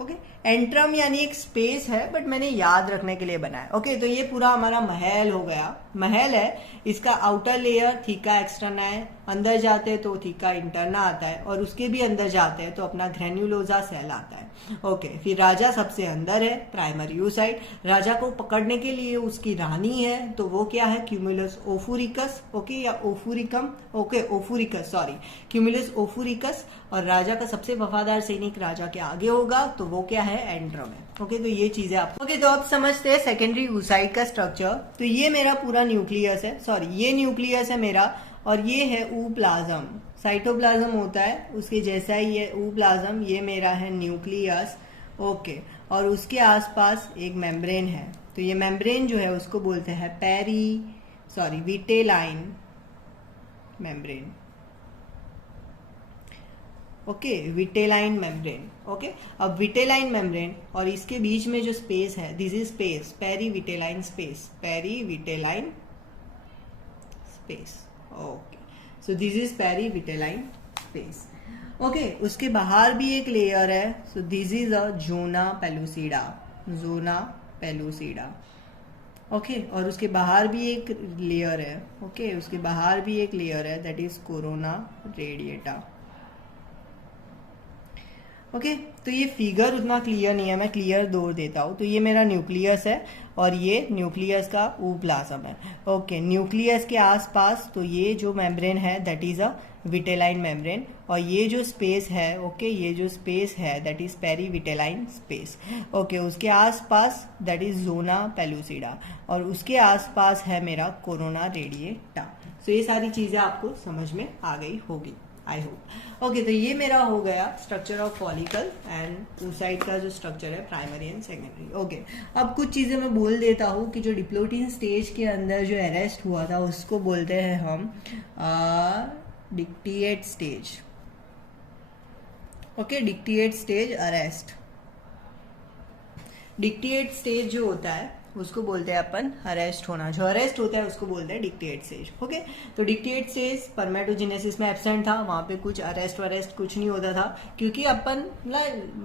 ओके, एंट्रम यानी एक स्पेस है, बट मैंने याद रखने के लिए बनाया। ओके, तो ये पूरा हमारा महल हो गया। महल है, इसका आउटर लेयर थीका एक्सटर्ना है, अंदर जाते हैं तो थीका इंटरना आता है, और उसके भी अंदर जाते हैं तो अपना ग्रेन्युलोसा सेल आता है। ओके, फिर राजा सबसे अंदर है, प्राइमरी यूसाइड। राजा को पकड़ने के लिए उसकी रानी है, तो वो क्या है, क्यूमुलस ओफुरिकस। ओके, या ओफुरिकम, ओके ओफुरिकस, सॉरी, क्यूमुलस ओफुरिकस। और राजा का सबसे वफादार सैनिक राजा के आगे होगा, तो वो क्या है, एंड्रम है। ओके, तो ये चीजें आपको ओके, तो अब समझते हैं सेकेंडरी oocyte का स्ट्रक्चर। तो ये मेरा पूरा न्यूक्लियस है, सॉरी ये न्यूक्लियस है मेरा, और ये है ऊप्लाज्म। साइटोप्लाज्म होता है उसके जैसा ही है ऊप्लाज्म, ये मेरा है न्यूक्लियस। ओके, और उसके आसपास एक मेम्ब्रेन है, तो ये मेम्ब्रेन जो है उसको बोलते हैं vitelline membrane. Okay, vitelline membrane. Okay, अब विटेलाइन मेम्ब्रेन और इसके बीच में जो स्पेस है, this is space, perivitelline space, perivitelline space. Okay, so this is perivitelline space. Okay, उसके बाहर भी एक लेयर है, so this is a zona pellucida, zona pellucida. Okay, और उसके बाहर भी एक लेयर है, ओके, उसके बाहर भी एक लेयर है, that is corona radiata. Okay, तो ये फिगर उतना क्लियर नहीं है, मैं क्लियर दो देता हूँ। तो ये मेरा न्यूक्लियस है, और ये न्यूक्लियस का ऊप्लाज्म है। ओके, न्यूक्लियस के आसपास तो ये जो मेम्ब्रेन है that is a vitelline membrane, और ये जो स्पेस है, ओके, ये जो स्पेस है that is perivitelline space. Okay, उसके आसपास दैट इज जोना पेलुसिडा, और उसके आसपास है मेरा कोरोना रेडिएटा। सो ये सारी चीजें आपको समझ में आ गई होगी, आई होप। ओके, तो ये मेरा हो गया structure of follicle and oocyte का जो स्ट्रक्चर है प्राइमरी एंड सेकेंडरी। ओके, अब कुछ चीजें मैं बोल देता हूँ कि जो डिप्लोटीन स्टेज के अंदर जो अरेस्ट हुआ था उसको बोलते हैं हम dictyate stage. Okay, dictyate stage arrest. Dictyate stage जो होता है उसको बोलते हैं अपन अरेस्ट होना, जो अरेस्ट होता है उसको बोलते हैं डिक्टिएट स्टेज। ओके, तो डिक्टिएट स्टेज स्पर्मेटोजेनेसिस में एब्सेंट था, वहां पे कुछ अरेस्ट कुछ नहीं होता था, क्योंकि अपन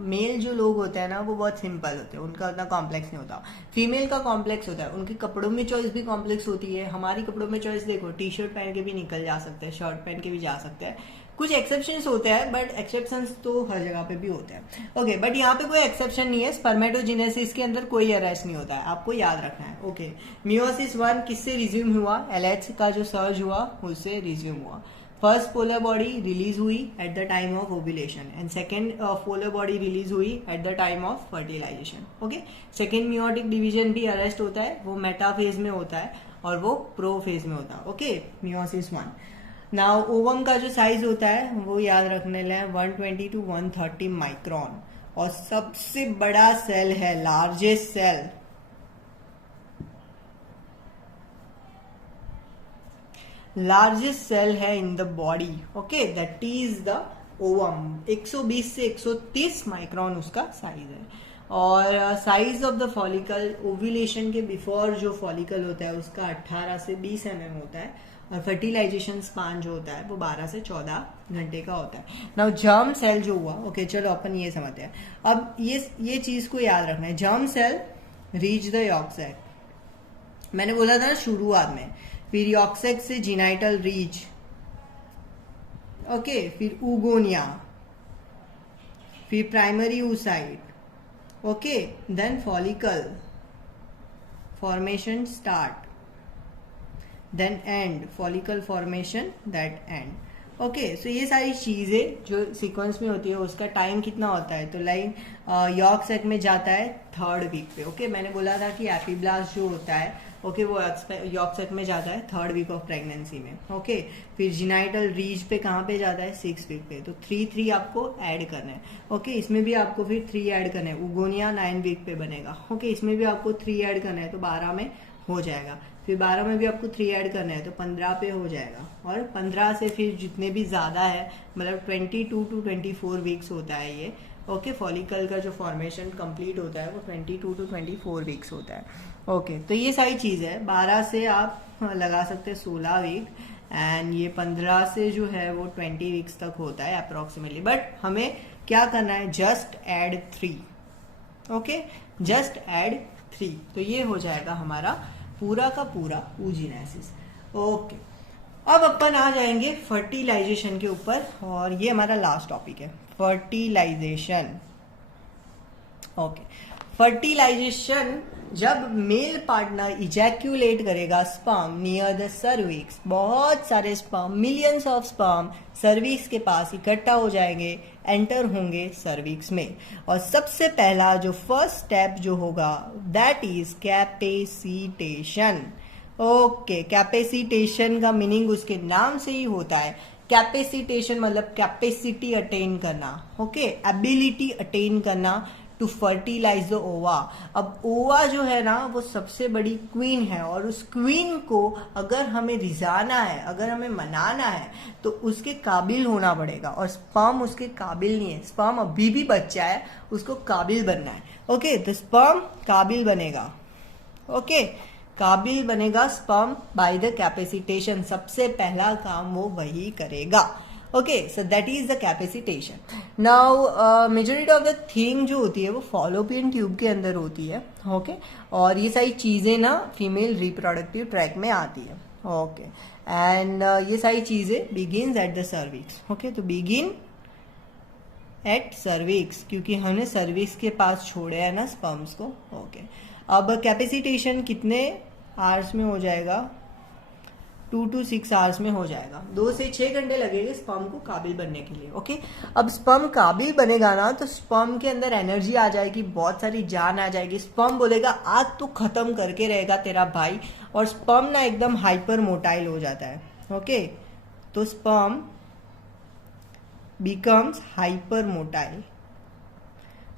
मेल जो लोग होते हैं ना वो बहुत सिंपल होते हैं, उनका उतना कॉम्प्लेक्स नहीं होता। फीमेल का कॉम्प्लेक्स होता है, उनके कपड़ों में चॉइस भी कॉम्प्लेक्स होती है। हमारी कपड़ों में चॉइस देखो, टी शर्ट पहन के भी निकल जा सकते हैं, शर्ट पहन के भी जा सकते हैं, कुछ एक्सेप्शंस होते हैं, बट एक्सेप्शंस तो हर जगह पे भी होते हैं। ओके, बट यहाँ पे कोई एक्सेप्शन नहीं है, स्पर्मेटोजेनेसिस के अंदर कोई अरेस्ट नहीं होता है, आपको याद रखना है। ओके, मियोसिस 1 किससे रिज्यूम हुआ, LH का जो सर्ज हुआ उससे रिज्यूम हुआ। फर्स्ट पोलर बॉडी रिलीज हुई at the time of ovulation, and second polar body release हुई at the time of fertilization. Okay, second meiotic division भी अरेस्ट होता है, वो मेटाफेज में होता है और वो प्रोफेज में होता है। Okay, meiosis 1। नाउ ओवम का जो साइज होता है वो याद रखने लें 120 to 130 माइक्रोन, और सबसे बड़ा सेल है, लार्जेस्ट सेल, लार्जेस्ट सेल है in the body. Okay, that is the ovum. 120 से 130 माइक्रोन उसका साइज है। और size of the follicle ovulation के बिफोर जो फॉलिकल होता है उसका 18 से 20 mm होता है, और फर्टिलाइजेशन स्पान जो होता है वो 12 से 14 घंटे का होता है। नाउ जर्म सेल जो हुआ, ओके चलो अपन ये समझते हैं। अब ये चीज को याद रखना है, germ cell reach the yolk sac, मैंने बोला था ना शुरुआत में, फिर यॉर्क सैक से जीनाइटल रीच, ओके, फिर ऊगोनिया, फिर primary oocyte, okay, then follicle formation start, then end follicle formation, that end. Okay, so ये सारी चीजें जो सीक्वेंस में होती है उसका टाइम कितना होता है, तो लाइक यॉर्क सैक में जाता है 3rd वीक पे। ओके, मैंने बोला था कि एपिब्लास्ट जो होता है, ओके, वो यॉर्क सैक में जाता है 3rd वीक ऑफ प्रेगनेंसी में। ओके, फिर जीनाइटल रीच पे कहाँ पे जाता है, 6th वीक पे। तो 3 आपको ऐड करना है। ओके, इसमें भी आपको फिर 3 ऐड करना है। उगोनिया 9 वीक पे बनेगा। ओके, इसमें भी आपको 3 ऐड करना है, तो 12 में हो जाएगा। फिर 12 में भी आपको 3 ऐड करना है, तो 15 पे हो जाएगा। और 15 से फिर जितने भी ज्यादा है, मतलब 22 to 24 वीक्स होता है ये। ओके, फॉलिकल का जो फॉर्मेशन कंप्लीट होता है वो 22 to 24 वीक्स होता है। ओके, तो ये सारी चीज है। 12 से आप लगा सकते हैं 16 वीक, एंड ये 15 से जो है वो 20 वीक्स तक होता है अप्रोक्सीमेटली। बट हमें क्या करना है, just add 3। Okay, just add 3, तो ये हो जाएगा हमारा पूरा का पूरा oogenesis। ओके, अब अपन आ जाएंगे फर्टिलाइजेशन के ऊपर, और ये हमारा लास्ट टॉपिक है, फर्टिलाइजेशन। ओके, फर्टिलाइजेशन, जब मेल पार्टनर इजैक्यूलेट करेगा स्पर्म नियर द सर्विक्स, बहुत सारे sperm, millions of sperm cervix के पास इकट्ठा हो जाएंगे, एंटर होंगे सर्विक्स में, और सबसे पहला जो फर्स्ट स्टेप जो होगा that is capacitation. Okay, capacitation का मीनिंग उसके नाम से ही होता है। कैपेसिटेशन मतलब कैपेसिटी अटेन करना, ओके, एबिलिटी अटेन करना टू फर्टिलाइज द ओवा। अब ओवा जो है ना वो सबसे बड़ी क्वीन है, और उस क्वीन को अगर हमें रिझाना है, अगर हमें मनाना है, तो उसके काबिल होना पड़ेगा, और स्पर्म उसके काबिल नहीं है। स्पर्म अभी भी बच्चा है, उसको काबिल बनना है। ओके, तो स्पर्म काबिल बनेगा। ओके, काबिल बनेगा स्पर्म बाय द कैपेसिटेशन, सबसे पहला काम वो वही करेगा। Okay, so that is the capacitation. Now majority of the thing जो होती है वो फॉलोपियन ट्यूब के अंदर होती है। ओके, और ये सारी चीजें ना फीमेल रिप्रोडक्टिव ट्रैक में आती है। ओके, एंड ये सारी चीजें begins at the cervix. Okay, तो बिगिन एट सर्विक्स, क्योंकि हमने सर्विक्स के पास छोड़े है ना स्पर्म्स को। ओके, अब कैपेसिटेशन कितने आवर्स में हो जाएगा? 2 to 6 आवर्स में हो जाएगा। 2 से 6 घंटे लगेंगे स्पर्म को काबिल बनने के लिए। ओके, अब स्पर्म काबिल बनेगा ना तो स्पर्म के अंदर एनर्जी आ जाएगी, बहुत सारी जान आ जाएगी। स्पर्म बोलेगा आज तो खत्म करके रहेगा तेरा भाई, और स्पर्म ना एकदम हाइपर मोटाइल हो जाता है। ओके, तो sperm becomes hyper motile.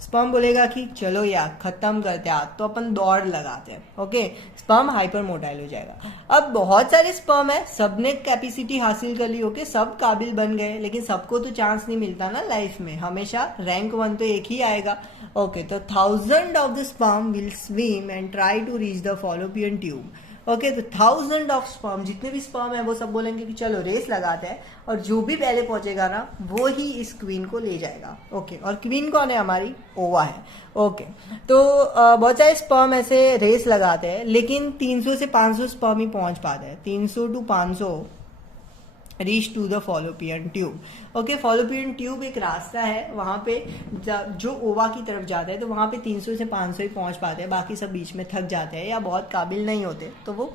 Sperm बोलेगा कि चलो यार खत्म करते हैं, तो अपन दौड़ लगाते हैं। ओके, स्पर्म हाइपर मोटाइल हो जाएगा। अब बहुत सारे स्पर्म है, सबने कैपेसिटी हासिल कर ली। ओके, सब काबिल बन गए, लेकिन सबको तो चांस नहीं मिलता ना लाइफ में, हमेशा रैंक 1 तो एक ही आएगा। ओके, तो 1000 of the sperm will swim and try to reach the fallopian tube. Okay, तो 1000 ऑफ स्पर्म, जितने भी स्पर्म है वो सब बोलेंगे कि चलो रेस लगाते हैं, और जो भी पहले पहुंचेगा ना वो ही इस क्वीन को ले जाएगा। ओके, और क्वीन कौन है? हमारी ओवा है। ओके, तो बहुत सारे स्पर्म ऐसे रेस लगाते हैं, लेकिन 300 से 500 स्पर्म ही पहुंच पाते हैं। 300 to 500 reach to the fallopian tube. Okay, fallopian tube एक रास्ता है, वहां पे जो ओवा की तरफ जाता है, तो वहां पे 300 से 500 ही पहुंच पाते हैं, बाकी सब बीच में थक जाते हैं या बहुत काबिल नहीं होते, तो वो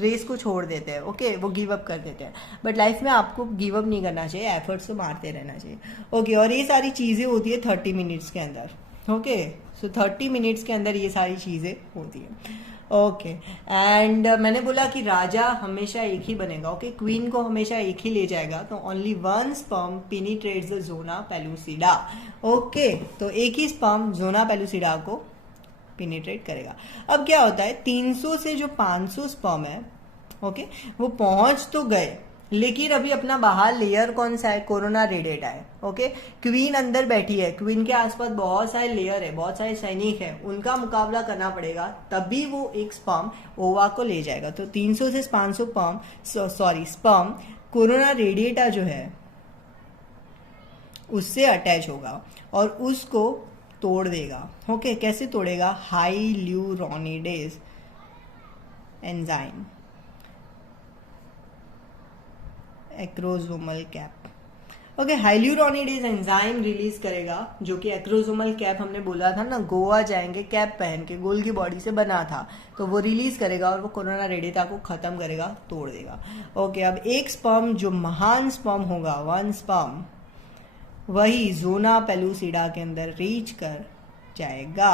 रेस को छोड़ देते हैं। ओके, वो गिव अप कर देते हैं। बट लाइफ में आपको गिव अप नहीं करना चाहिए, एफर्ट्स तो मारते रहना चाहिए। ओके, और ये सारी चीजें होती है 30 मिनट्स के अंदर। ओके, सो 30 मिनट्स के अंदर ये सारी चीजें होती है। ओके, एंड मैंने बोला कि राजा हमेशा एक ही बनेगा। ओके, क्वीन को हमेशा एक ही ले जाएगा, तो only one sperm penetrates the zona pellucida. Okay, तो एक ही स्पर्म जोना पेलुसिडा को पेनिट्रेट करेगा। अब क्या होता है, 300 से जो 500 स्पर्म है, ओके, वो पहुंच तो गए, लेकिन अभी अपना बाहर लेयर कौन सा है? कोरोना रेडिएटा है। ओके, क्वीन अंदर बैठी है, क्वीन के आसपास बहुत सारे लेयर है, बहुत सारे सैनिक है, उनका मुकाबला करना पड़ेगा, तभी वो एक स्पर्म ओवा को ले जाएगा। तो 300 से 500 स्पर्म कोरोना रेडिएटा जो है उससे अटैच होगा और उसको तोड़ देगा। ओके, कैसे तोड़ेगा? Hyaluronidase enzyme, acrosomal cap. Okay, hyaluronidase enzyme release करेगा, जो कि एक्रोसोमल कैप हमने बोला था ना, गोवा जाएंगे कैप पहन के, गोल की बॉडी से बना था, तो वो रिलीज करेगा और वो कोरोना रेडिएटा को खत्म करेगा, तोड़ देगा। ओके, अब एक स्पर्म जो महान स्पर्म होगा, वन स्पर्म, वही जोना पेलुसिडा के अंदर रीच कर जाएगा।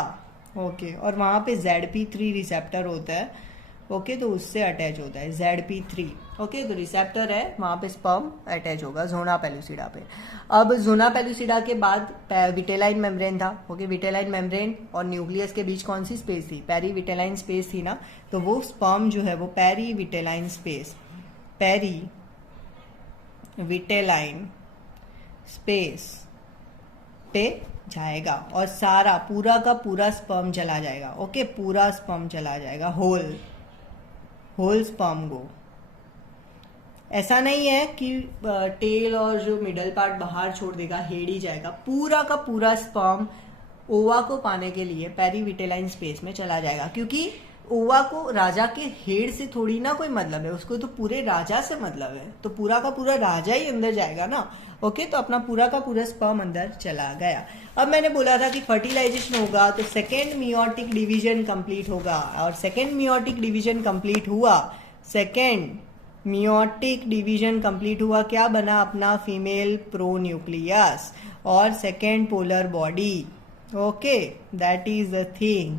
ओके, और वहां पे ZP3 रिसेप्टर होता है। ओके, तो उससे अटैच होता है ZP3। ओके, तो रिसेप्टर है, वहां पे स्पर्म अटैच होगा जोना पेलुसिडा पे। अब जोना पेलुसिडा के बाद विटेलाइन मेम्ब्रेन था। ओके, विटेलाइन मेम्ब्रेन और न्यूक्लियस के बीच कौन सी स्पेस थी? पेरी विटेलाइन स्पेस थी ना, तो वो स्पर्म जो है वो peri vitelline space, peri vitelline space पे जाएगा, और सारा पूरा का पूरा स्पर्म चला जाएगा। ओके, पूरा स्पर्म चला जाएगा, होल स्पर्म गो। ऐसा नहीं है कि टेल और जो मिडल पार्ट बाहर छोड़ देगा, हेड ही जाएगा, पूरा का पूरा स्पर्म ओवा को पाने के लिए पेरीविटेलाइन स्पेस में चला जाएगा, क्योंकि ओवा को राजा के हेड से थोड़ी ना कोई मतलब है, उसको तो पूरे राजा से मतलब है, तो पूरा का पूरा राजा ही अंदर जाएगा ना। ओके, तो अपना पूरा का पूरा स्पर्म अंदर चला गया। अब मैंने बोला था कि फर्टिलाइजेशन होगा तो सेकेंड मियोटिक डिवीजन कंप्लीट होगा, और सेकेंड मियोटिक डिवीजन कंप्लीट हुआ, सेकेंड मियोटिक डिवीजन कंप्लीट हुआ, क्या बना अपना फीमेल प्रोन्यूक्लियस और second polar body. Okay, that is the thing.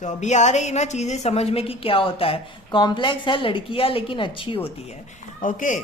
तो अभी आ रही है ना चीजें समझ में कि क्या होता है। कॉम्प्लेक्स है लड़कियां लेकिन अच्छी होती है। ओके,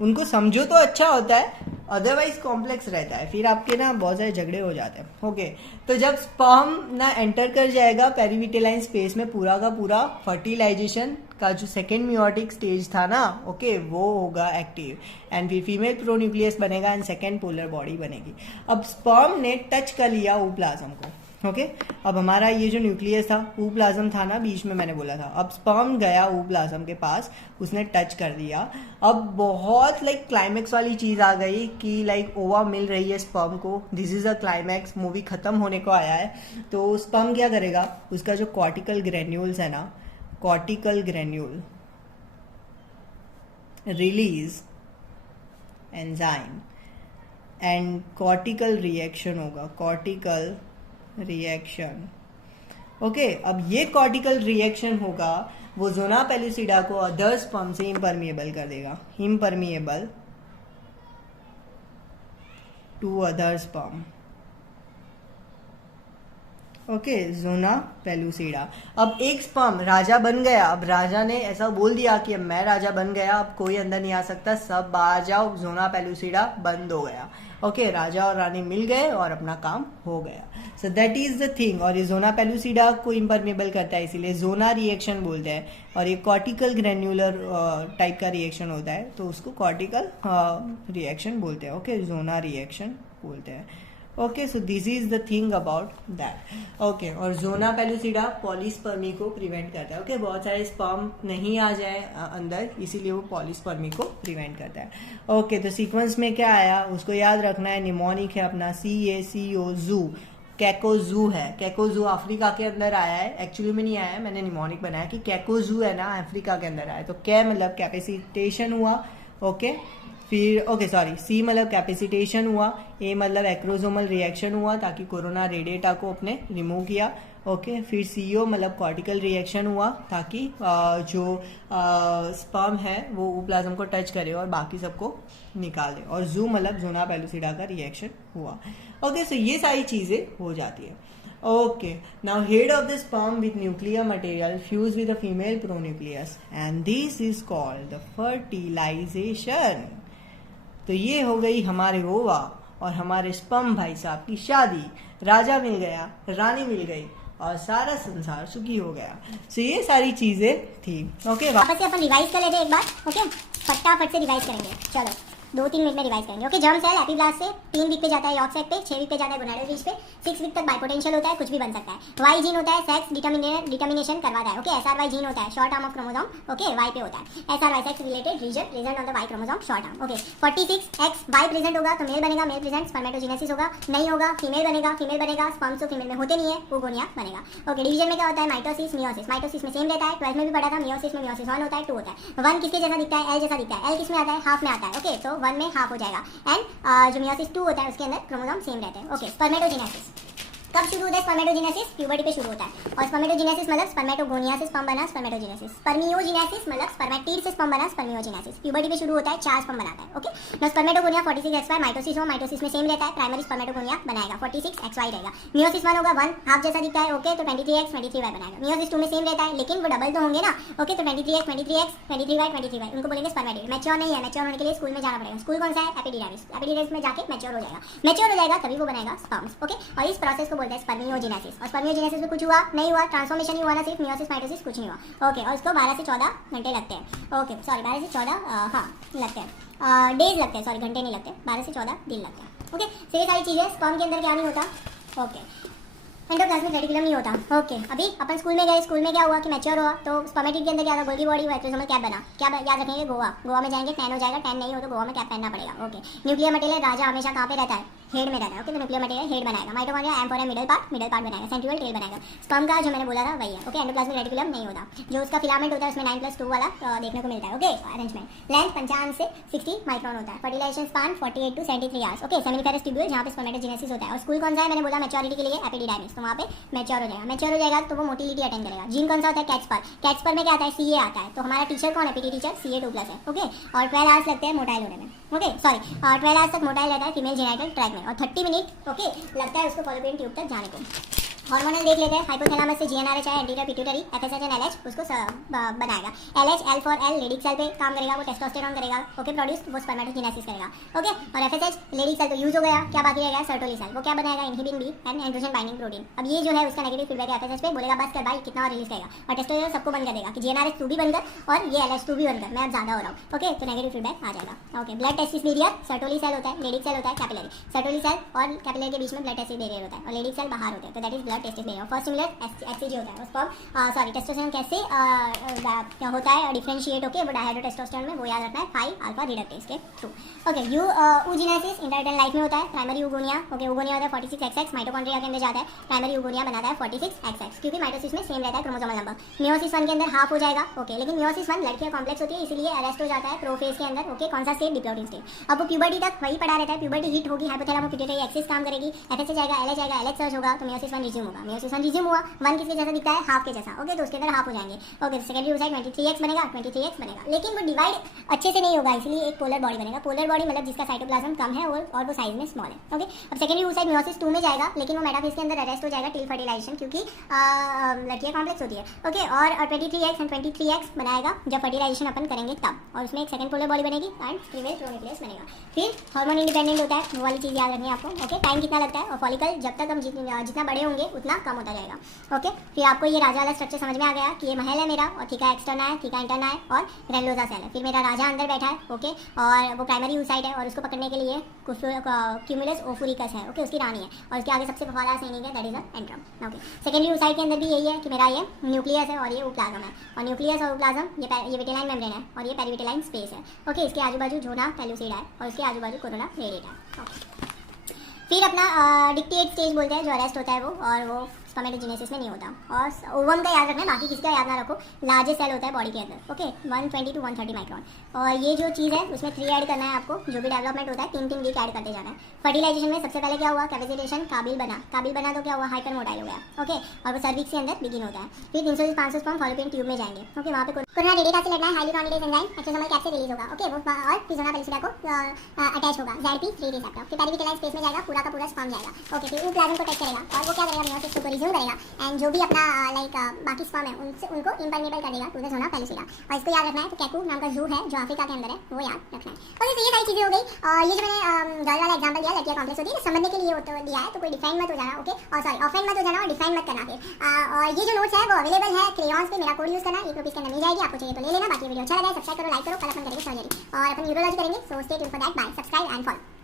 उनको समझो तो अच्छा होता है, अदरवाइज कॉम्प्लेक्स रहता है, फिर आपके ना बहुत सारे झगड़े हो जाते हैं। ओके, तो जब स्पर्म ना एंटर कर जाएगा पेरीविटेलाइन स्पेस में, पूरा का पूरा फर्टिलाइजेशन का जो सेकेंड मियोटिक स्टेज था ना, ओके, वो होगा एक्टिव, एंड फिर फीमेल प्रोन्यूक्लियस बनेगा एंड सेकेंड पोलर बॉडी बनेगी। अब स्पर्म ने टच कर लिया ओप्लाज्म को। ओके, अब हमारा ये जो न्यूक्लियस था, ओप्लाज्म था ना बीच में, मैंने बोला था, अब स्पर्म गया ओप्लाज्म के पास, उसने टच कर दिया। अब बहुत क्लाइमेक्स वाली चीज आ गई कि ओवा मिल रही है स्पर्म को, this is a climax, movie खत्म होने को आया है। तो स्पर्म क्या करेगा, उसका जो कॉर्टिकल ग्रेन्यूल्स है ना, cortical granule release enzyme and cortical reaction होगा, कॉर्टिकल रिएक्शन। ओके, अब ये कॉर्टिकल रिएक्शन होगा, वो जोना पेलुसिडा को अदर स्पर्म से इम्परमिएबल कर देगा, impermeable to other sperm. Okay, zona pellucida. अब एक स्पर्म राजा बन गया, अब राजा ने ऐसा बोल दिया कि अब मैं राजा बन गया, अब कोई अंदर नहीं आ सकता, सब बाहर जाओ, जोना पेलुसिडा बंद हो गया। ओके, राजा और रानी मिल गए और अपना काम हो गया। So that is the thing. और ये जोना पेलुसिडा को इम्परमेबल करता है, इसीलिए जोना रिएक्शन बोलते हैं। और ये कॉर्टिकल ग्रेन्युलर टाइप का रिएक्शन होता है, तो उसको कॉर्टिकल रिएक्शन बोलते हैं। ओके, जोना रिएक्शन बोलते हैं। Okay, so this is the thing about that. Okay, और जोना पेलुसिडा पॉलीस्पर्मी को प्रिवेंट करता है। ओके, बहुत सारे स्पर्म नहीं आ जाए अंदर, इसीलिए वो पॉलीस्पर्मी को प्रिवेंट करता है। ओके, तो सीक्वेंस में क्या आया उसको याद रखना है। निमोनिक है अपना CACO जू, कैकोजू है। कैकोजू अफ्रीका के अंदर आया है, एक्चुअली में नहीं आया है, मैंने निमोनिक बनाया कि कैकोजू है ना अफ्रीका के अंदर आया है। तो कै मतलब कैपेसिटेशन हुआ। ओके, फिर ओके सॉरी, सी मतलब कैपेसिटेशन हुआ, ए मतलब एक्रोसोमल रिएक्शन हुआ ताकि कोरोना रेडिएटा को अपने रिमूव किया। ओके, फिर CO मतलब कॉर्टिकल रिएक्शन हुआ ताकि जो स्पर्म है वो ओप्लाज्म को टच करे और बाकी सबको निकाल दे। और जू मतलब जोना पेलुसिडा का रिएक्शन हुआ। ओके, सो ये सारी चीजें हो जाती है। Okay, now head of the sperm with nuclear material fused with the female pronucleus and this is called the fertilization। तो ये हो गई हमारे ओवा और हमारे स्पर्म भाई साहब की शादी। राजा मिल गया, रानी मिल गई और सारा संसार सुखी हो गया। सो ये सारी चीजें थी। ओके, वापस से अपन रिवाइज कर लेते हैं एक बार। ओके, फटाफट से रिवाइज करेंगे, चलो 2-3 मिनट में रिवाइज करेंगे। ओके, जर्म सेल एपीब्लास्ट से 3 वीक पे जाता है यॉर्क साइट पे, 6 वीक पे जाता है गोनाडल रीज पे, 6 वीक तक बाइपोटेंशियल होता है, कुछ भी बन सकता है। वाई जीन होता है, सेक्स डिटर्मिनेशन करवाता है। ओके, SRY जीन होता है, short arm of chromosome. Okay, Y पे होता है SRY, sex related region present on the Y chromosome, short arm. Okay, 46X Y present होगा तो मेल बनेगा, मेल प्रेजेंट स्पर्मेटोजेनेसिस होगा, नहीं होगा फीमेल बनेगा, फीमेल बनेगा स्पर्म्स तो फीमेल में होते नहीं है, ओगोनिया बनेगा। ओके, डिवीजन में क्या होता है, माइटोसिस मियोसिस। माइटोसिस में सेम रहता है, 12 में भी पढ़ा था। मियोसिस में मियोसिस 1 होता है, 2 होता है। 1 किसके जैसा दिखता है, L जैसा दिखता है। L किस में आता है, हाफ में आता है। ओके, तो 1 में हाफ हो जाएगा। एंड जो मियोसिस 2 होता है उसके अंदर क्रोमोसोम सेम रहते हैं। ओके, स्पर्मेटोजेनेसिस कब शुरू होता है, स्पर्मेटोजेनेसिस प्यूबर्टी पे शुरू होता है। और स्पर्मेटोजेनेसिस मतलब स्पर्मेटोगोनिया से स्पर्म बना, स्पर्मेटोजेनेसिस। स्पर्मियोजेनेसिस मतलब स्पर्मेटिड से स्पर्म बना, स्पर्मियोजेनेसिस। प्यूबर्टी पे शुरू होता है, 4 स्पर्म बनाता है। ओके, ना स्पर्मेटोगोनिया 46XY माइटोसिस हो, माइटोसिस में सेम रहता है, प्राइमरी स्पर्मेटोगोनिया बनाएगा, 46XY रहेगा। मियोसिस 1 होगा, 1 हाफ जैसा दिखता है। ओके, तो 23X 23Y बनाएगा। मियोसिस 2 में सेम रहता है लेकिन वो डबल तो होंगे ना। ओके, तो 23X 23X 23Y 23Y उनको बोलेंगे स्पर्मेटिड। मैच्योर नहीं है, मैच्योर होने के लिए स्कूल में जाना पड़ेगा। स्कूल कौन सा है, एपिडिडाइमिस। एपिडिडाइमिस में जाके मैच्योर हो जाएगा, मैच्योर हो जाएगा तभी वो बनेगा स्पर्म्स। ओके, और इस प्रोसेस को बोलते हैं स्पर्मियोजेनेसिस। और स्पर्मियोजेनेसिस में कुछ हुआ नहीं हुआ, ट्रांसफॉर्मेशन ही हुआ ना, सिर्फ मियोसिस माइटोसिस कुछ नहीं हुआ। ओके, और उसको 12 से 14 घंटे लगते हैं। ओके सॉरी 12 से 14 हाँ लगते हैं, डेज लगते हैं, सॉरी घंटे नहीं लगते, 12 से 14 दिन लगते हैं। ओके, तो ये सारी चीज़ें स्पर्म के अंदर क्या नहीं होता। ओके, एंडोप्लाज्मिक रेटिकुलम नहीं होता। ओके, अभी अपन स्कूल में गए, स्कूल में क्या हुआ कि मैच्योर हुआ तो स्पर्मेटिड के अंदर क्या था, गोल्गी बॉडी एक्रोसोमल कैप बना। क्या याद रखेंगे, गोवा। गोवा में जाएंगे, टैन हो जाएगा, टैन नहीं हो तो गोवा में कैप पहनना पड़ेगा। ओके, न्यूक्लियर मटेरियल राजा हमेशा कहाँ पे रहता है, हेड में रहता है, ओके। तो न्यूक्लियर मटेरियल हेड बनाएगा, mitochondria M for middle part बनाएगा, सेंट्रियोल टेल बनाएगा। स्पर्म का जो मैंने बोला था वही है, ओके। एंडोप्लाज्मिक रेटिकुलम नहीं होता, जो उसका फिलामेंट होता है उसमें 9+2 वाला देखने को मिलता है, ओके। अरेंजमेंट लेंथ 55 से 60 माइक्रोन होता है। Fertilization span 48 to 73 hours, okay. Seminiferous tubule जहाँ पे स्पर्मेटोजेनेसिस होता है। और स्कूल कौन सा है, मैंने बोला मैच्योरिटी के लिए एपिडिडाइमिस, तो वहाँ पे मैच्योर हो जाएगा। मैच्योर हो जाएगा तो वो मोटिलिटी अटेंड करेगा। जीन कौन सा होता है, कैट्सपर में क्या आता है, सीए आता है। तो हमारा टीचर कौन है, पीटी टीचर CA2+ है, ओके। और 12 आवर्स लगते हैं मोटाइल होने में, ओके, सॉरी 12 आवर्स तक मोटाइल रहता है फीमेल जेनाइटल ट्रैक में, और 30 मिनट, ओके, लगता है उसको फॉलोपियन ट्यूब तक जाने को। हार्मोनल देख लेते हैं। हाइपोथैलेमस से GnRH है, anterior pituitary, FSH and LH उसको बनाएगा। LH L for L Leydig cell पे काम करेगा, वो टेस्टोस्टेरोन करेगा, ओके, प्रोड्यूस, वो स्पर्मेटोजेनेसिस करेगा, ओके। और FSH लेडिक सेल तो यूज हो गया, क्या बाकी रह गया, सर्टोली सेल, वो क्या बनाएगा, inhibin B and androgen binding protein. अब ये जो है उसका नेगेटिव फीडबैक है FSH पे, बोलेगा बस कर भाई कितना और रिलीज करेगा, और टेस्टोस्टेरोन सबको बंद कर देगा कि GnRH तू भी बंद कर और ये LH तू भी बंद कर, मैं अब ज्यादा हो रहा हूँ, ओके। तो नेगेटिव फीडबैक आ जाएगा, okay. Blood testis barrier, Sertoli cell होता है, लेडिक सेल होता है, कैपिलरी। सर्टोली सेल और कैपिलरी के बीच में ब्लड टेस्टिस बैरियर होता है, और लेडिक सेल बाहर होते हैं, तो that is blood testis barrier. First HCG होता है, उसको सॉरी टेस्टोस्टेरोन कैसे होता है डिफरेंशिएट होके वो डायहाइड्रोटेस्टोस्टेरोन में, वो याद रखना है 5 अल्फा रिडक्टेज के थ्रू, ओके। यूजेनेसिस इंटरटन लाइफ में होता है। प्राइमरी यूगोनिया, ओके, यूगोनिया होता है 46XX, माइटोकॉन्ड्रिया के अंदर जाता है, प्राइमरी यूगोनिया बनाता है 46XX, क्योंकि माइटोसिस में सेम रहता है क्रोमोसोमल नंबर। मियोसिस 1 के अंदर हाफ हो जाएगा, ओके, लेकिन मियोसिस 1 लड़कियां कॉम्प्लेक्स होती है इसलिए अरेस्ट हो जाता है प्रोफेज के अंदर, ओके। कौन सा स्टेज, डिप्लोइडिंग स्टेज। अब वो प्यूबर्टी तक वही पड़ा रहता है, प्यूबर्टी हिट होगी, हाइपोथैलेमस पिट्यूटरी एक्सिस काम करेगी, FSH जाएगा, LH जाएगा, LH सर्च होगा, तो मियोसिस 1 रिज्यूम होगा। मियोसिस 1 रिज्यूम हुआ, 1 किसके जैसा दिखता है, हाफ के जैसा, ओके। तो उसके अंदर हाफ हो जाएंगे, ओके। सेकेंडरी oocyte 23X बनेगा, 23X बनेगा, लेकिन वो डिवाइड अच्छे से नहीं होगा, इसलिए एक पोलर बॉडी बनेगा। पोलर बॉडी मतलब जिसका साइटोप्लाज्म कम है और वो साइज में स्मॉल है, ओके। अब सेकेंडरी oocyte मियोसिस 2 में जाएगा, लेकिन वो मेटाफेज के अंदर अरेस्ट हो जाएगा टिल फर्टिलाइजेशन, क्योंकि लड़कियां कॉम्प्लेक्स होती है, ओके। और 23X एंड 23X बनाएगा जब फर्टिलाइजेशन अपन करेंगे तब, और उसमें एक सेकंड पोलर बॉडी बनेगी एंड फीमेल प्रोन्यूक्लियस बनेगा। फिर हार्मोन इंडिपेंडेंट होता है, वो वाली चीज़ याद रखनी है आपको, ओके। टाइम कितना लगता है, और फॉलिकल जब तक हम जितना बड़े होंगे उतना कम होता जाएगा, ओके। फिर आपको ये राजा वाला स्ट्रक्चर समझ में आ गया कि ये महल है मेरा, और थीका एक्सटर्ना है, थीका इंटरना है, और ग्रेनुलोसा सेल है। फिर मेरा राजा अंदर बैठा है, ओके, और वो प्राइमरी oocyte है, और उसको पकड़ने के लिए क्यूमुलस ओफुरिकस है, ओके, उसकी रानी है, और उसके आगे सबसे वफादार सैनिक है, that is antrum, okay. Secondary oocyte के अंदर भी यही है कि मेरा ये न्यूक्लियस है और ये ओप्लाज्म है, और न्यूक्लियस और ओप्लाज्म ये विटेलाइन मेम्ब्रेन है, और ये पेरिविटेलाइन स्पेस है, ओके। इसके आजू बाजू झोना पेलुसिड है, और उसके आजू बाजू कोरोना रेडिएटा है, ओके। फिर अपना डिक्टेट स्टेज बोलते हैं, जो अरेस्ट होता है वो, और वो स्पर्मेटोजेनेसिस में नहीं होता। और ओवम का याद रखना है, बाकी किसी का याद ना रखो। लार्जेस्ट सेल होता है बॉडी के अंदर, ओके, 120 to 130 माइक्रोन। और ये जो चीज़ है उसमें 3 ऐड करना है आपको, जो भी डेवलपमेंट होता है 3 वीक ऐड करते जाना है। फर्टिलाइजेशन में सबसे पहले क्या हुआ, कैपेसिटेशन, काबिल बना तो क्या हुआ, हाइपर मोटाइल हो गया, ओके। और वो सर्विक्स के अंदर बिगिन होता है। फिर 300 से 500 स्पर्म फॉलोपियन ट्यूब में जाएंगे, ओके। वहाँ पे कोरोना रेडिएटा से लड़ना है, हाईली कॉन्जुगेट एंजाइम एक्सोसोमल कैप से रिलीज होगा, ओके। वो और फिर पेलिसिडा को अटैच होगा, ZP3 रिसेप्टर, फिर पेरिविटेलाइन स्पेस में जाएगा, पूरा का पूरा स्पर्म जाएगा, ओके। फिर ओप्लाज्म को टच करेगा, और वो क्या करेगा, मियोसिस को रिज्यूम करेगा, एंड जो भी अपना बाकी स्पर्म है उनको इम्पर्मेबल कर देगा टू द जोना पेलिसिडा। और इसको याद रखना है, तो कैकू नाम का जू है जो अफ्रीका के अंदर है, वो याद रखना है। और ये सारी चीज़ें हो गई। ये जो मैंने गर्ल वाला एग्जांपल दिया, लड़कियां कॉम्प्लेक्स होती है, समझने के लिए दिया है, तो कोई डिफाइन मत हो जाना, ओके। और सॉरी ऑफेंड मत हो जाना, और डिफाइन मत करना फिर। और ये जो नोट्स है वो अवेलेबल है क्रेयॉन्स पे, मेरा कोड यूज करना, 1 रुपीज़ के अंदर मिल जाएगी, आपको चाहिए तो ले लेना। बाकी वीडियो अच्छा लगा है, सब्सक्राइब करो, लाइक करो। कल अपन करेंगे सर्जरी, और अपन यूरोलॉजी करेंगे, so stay tuned for that. Bye, subscribe and follow.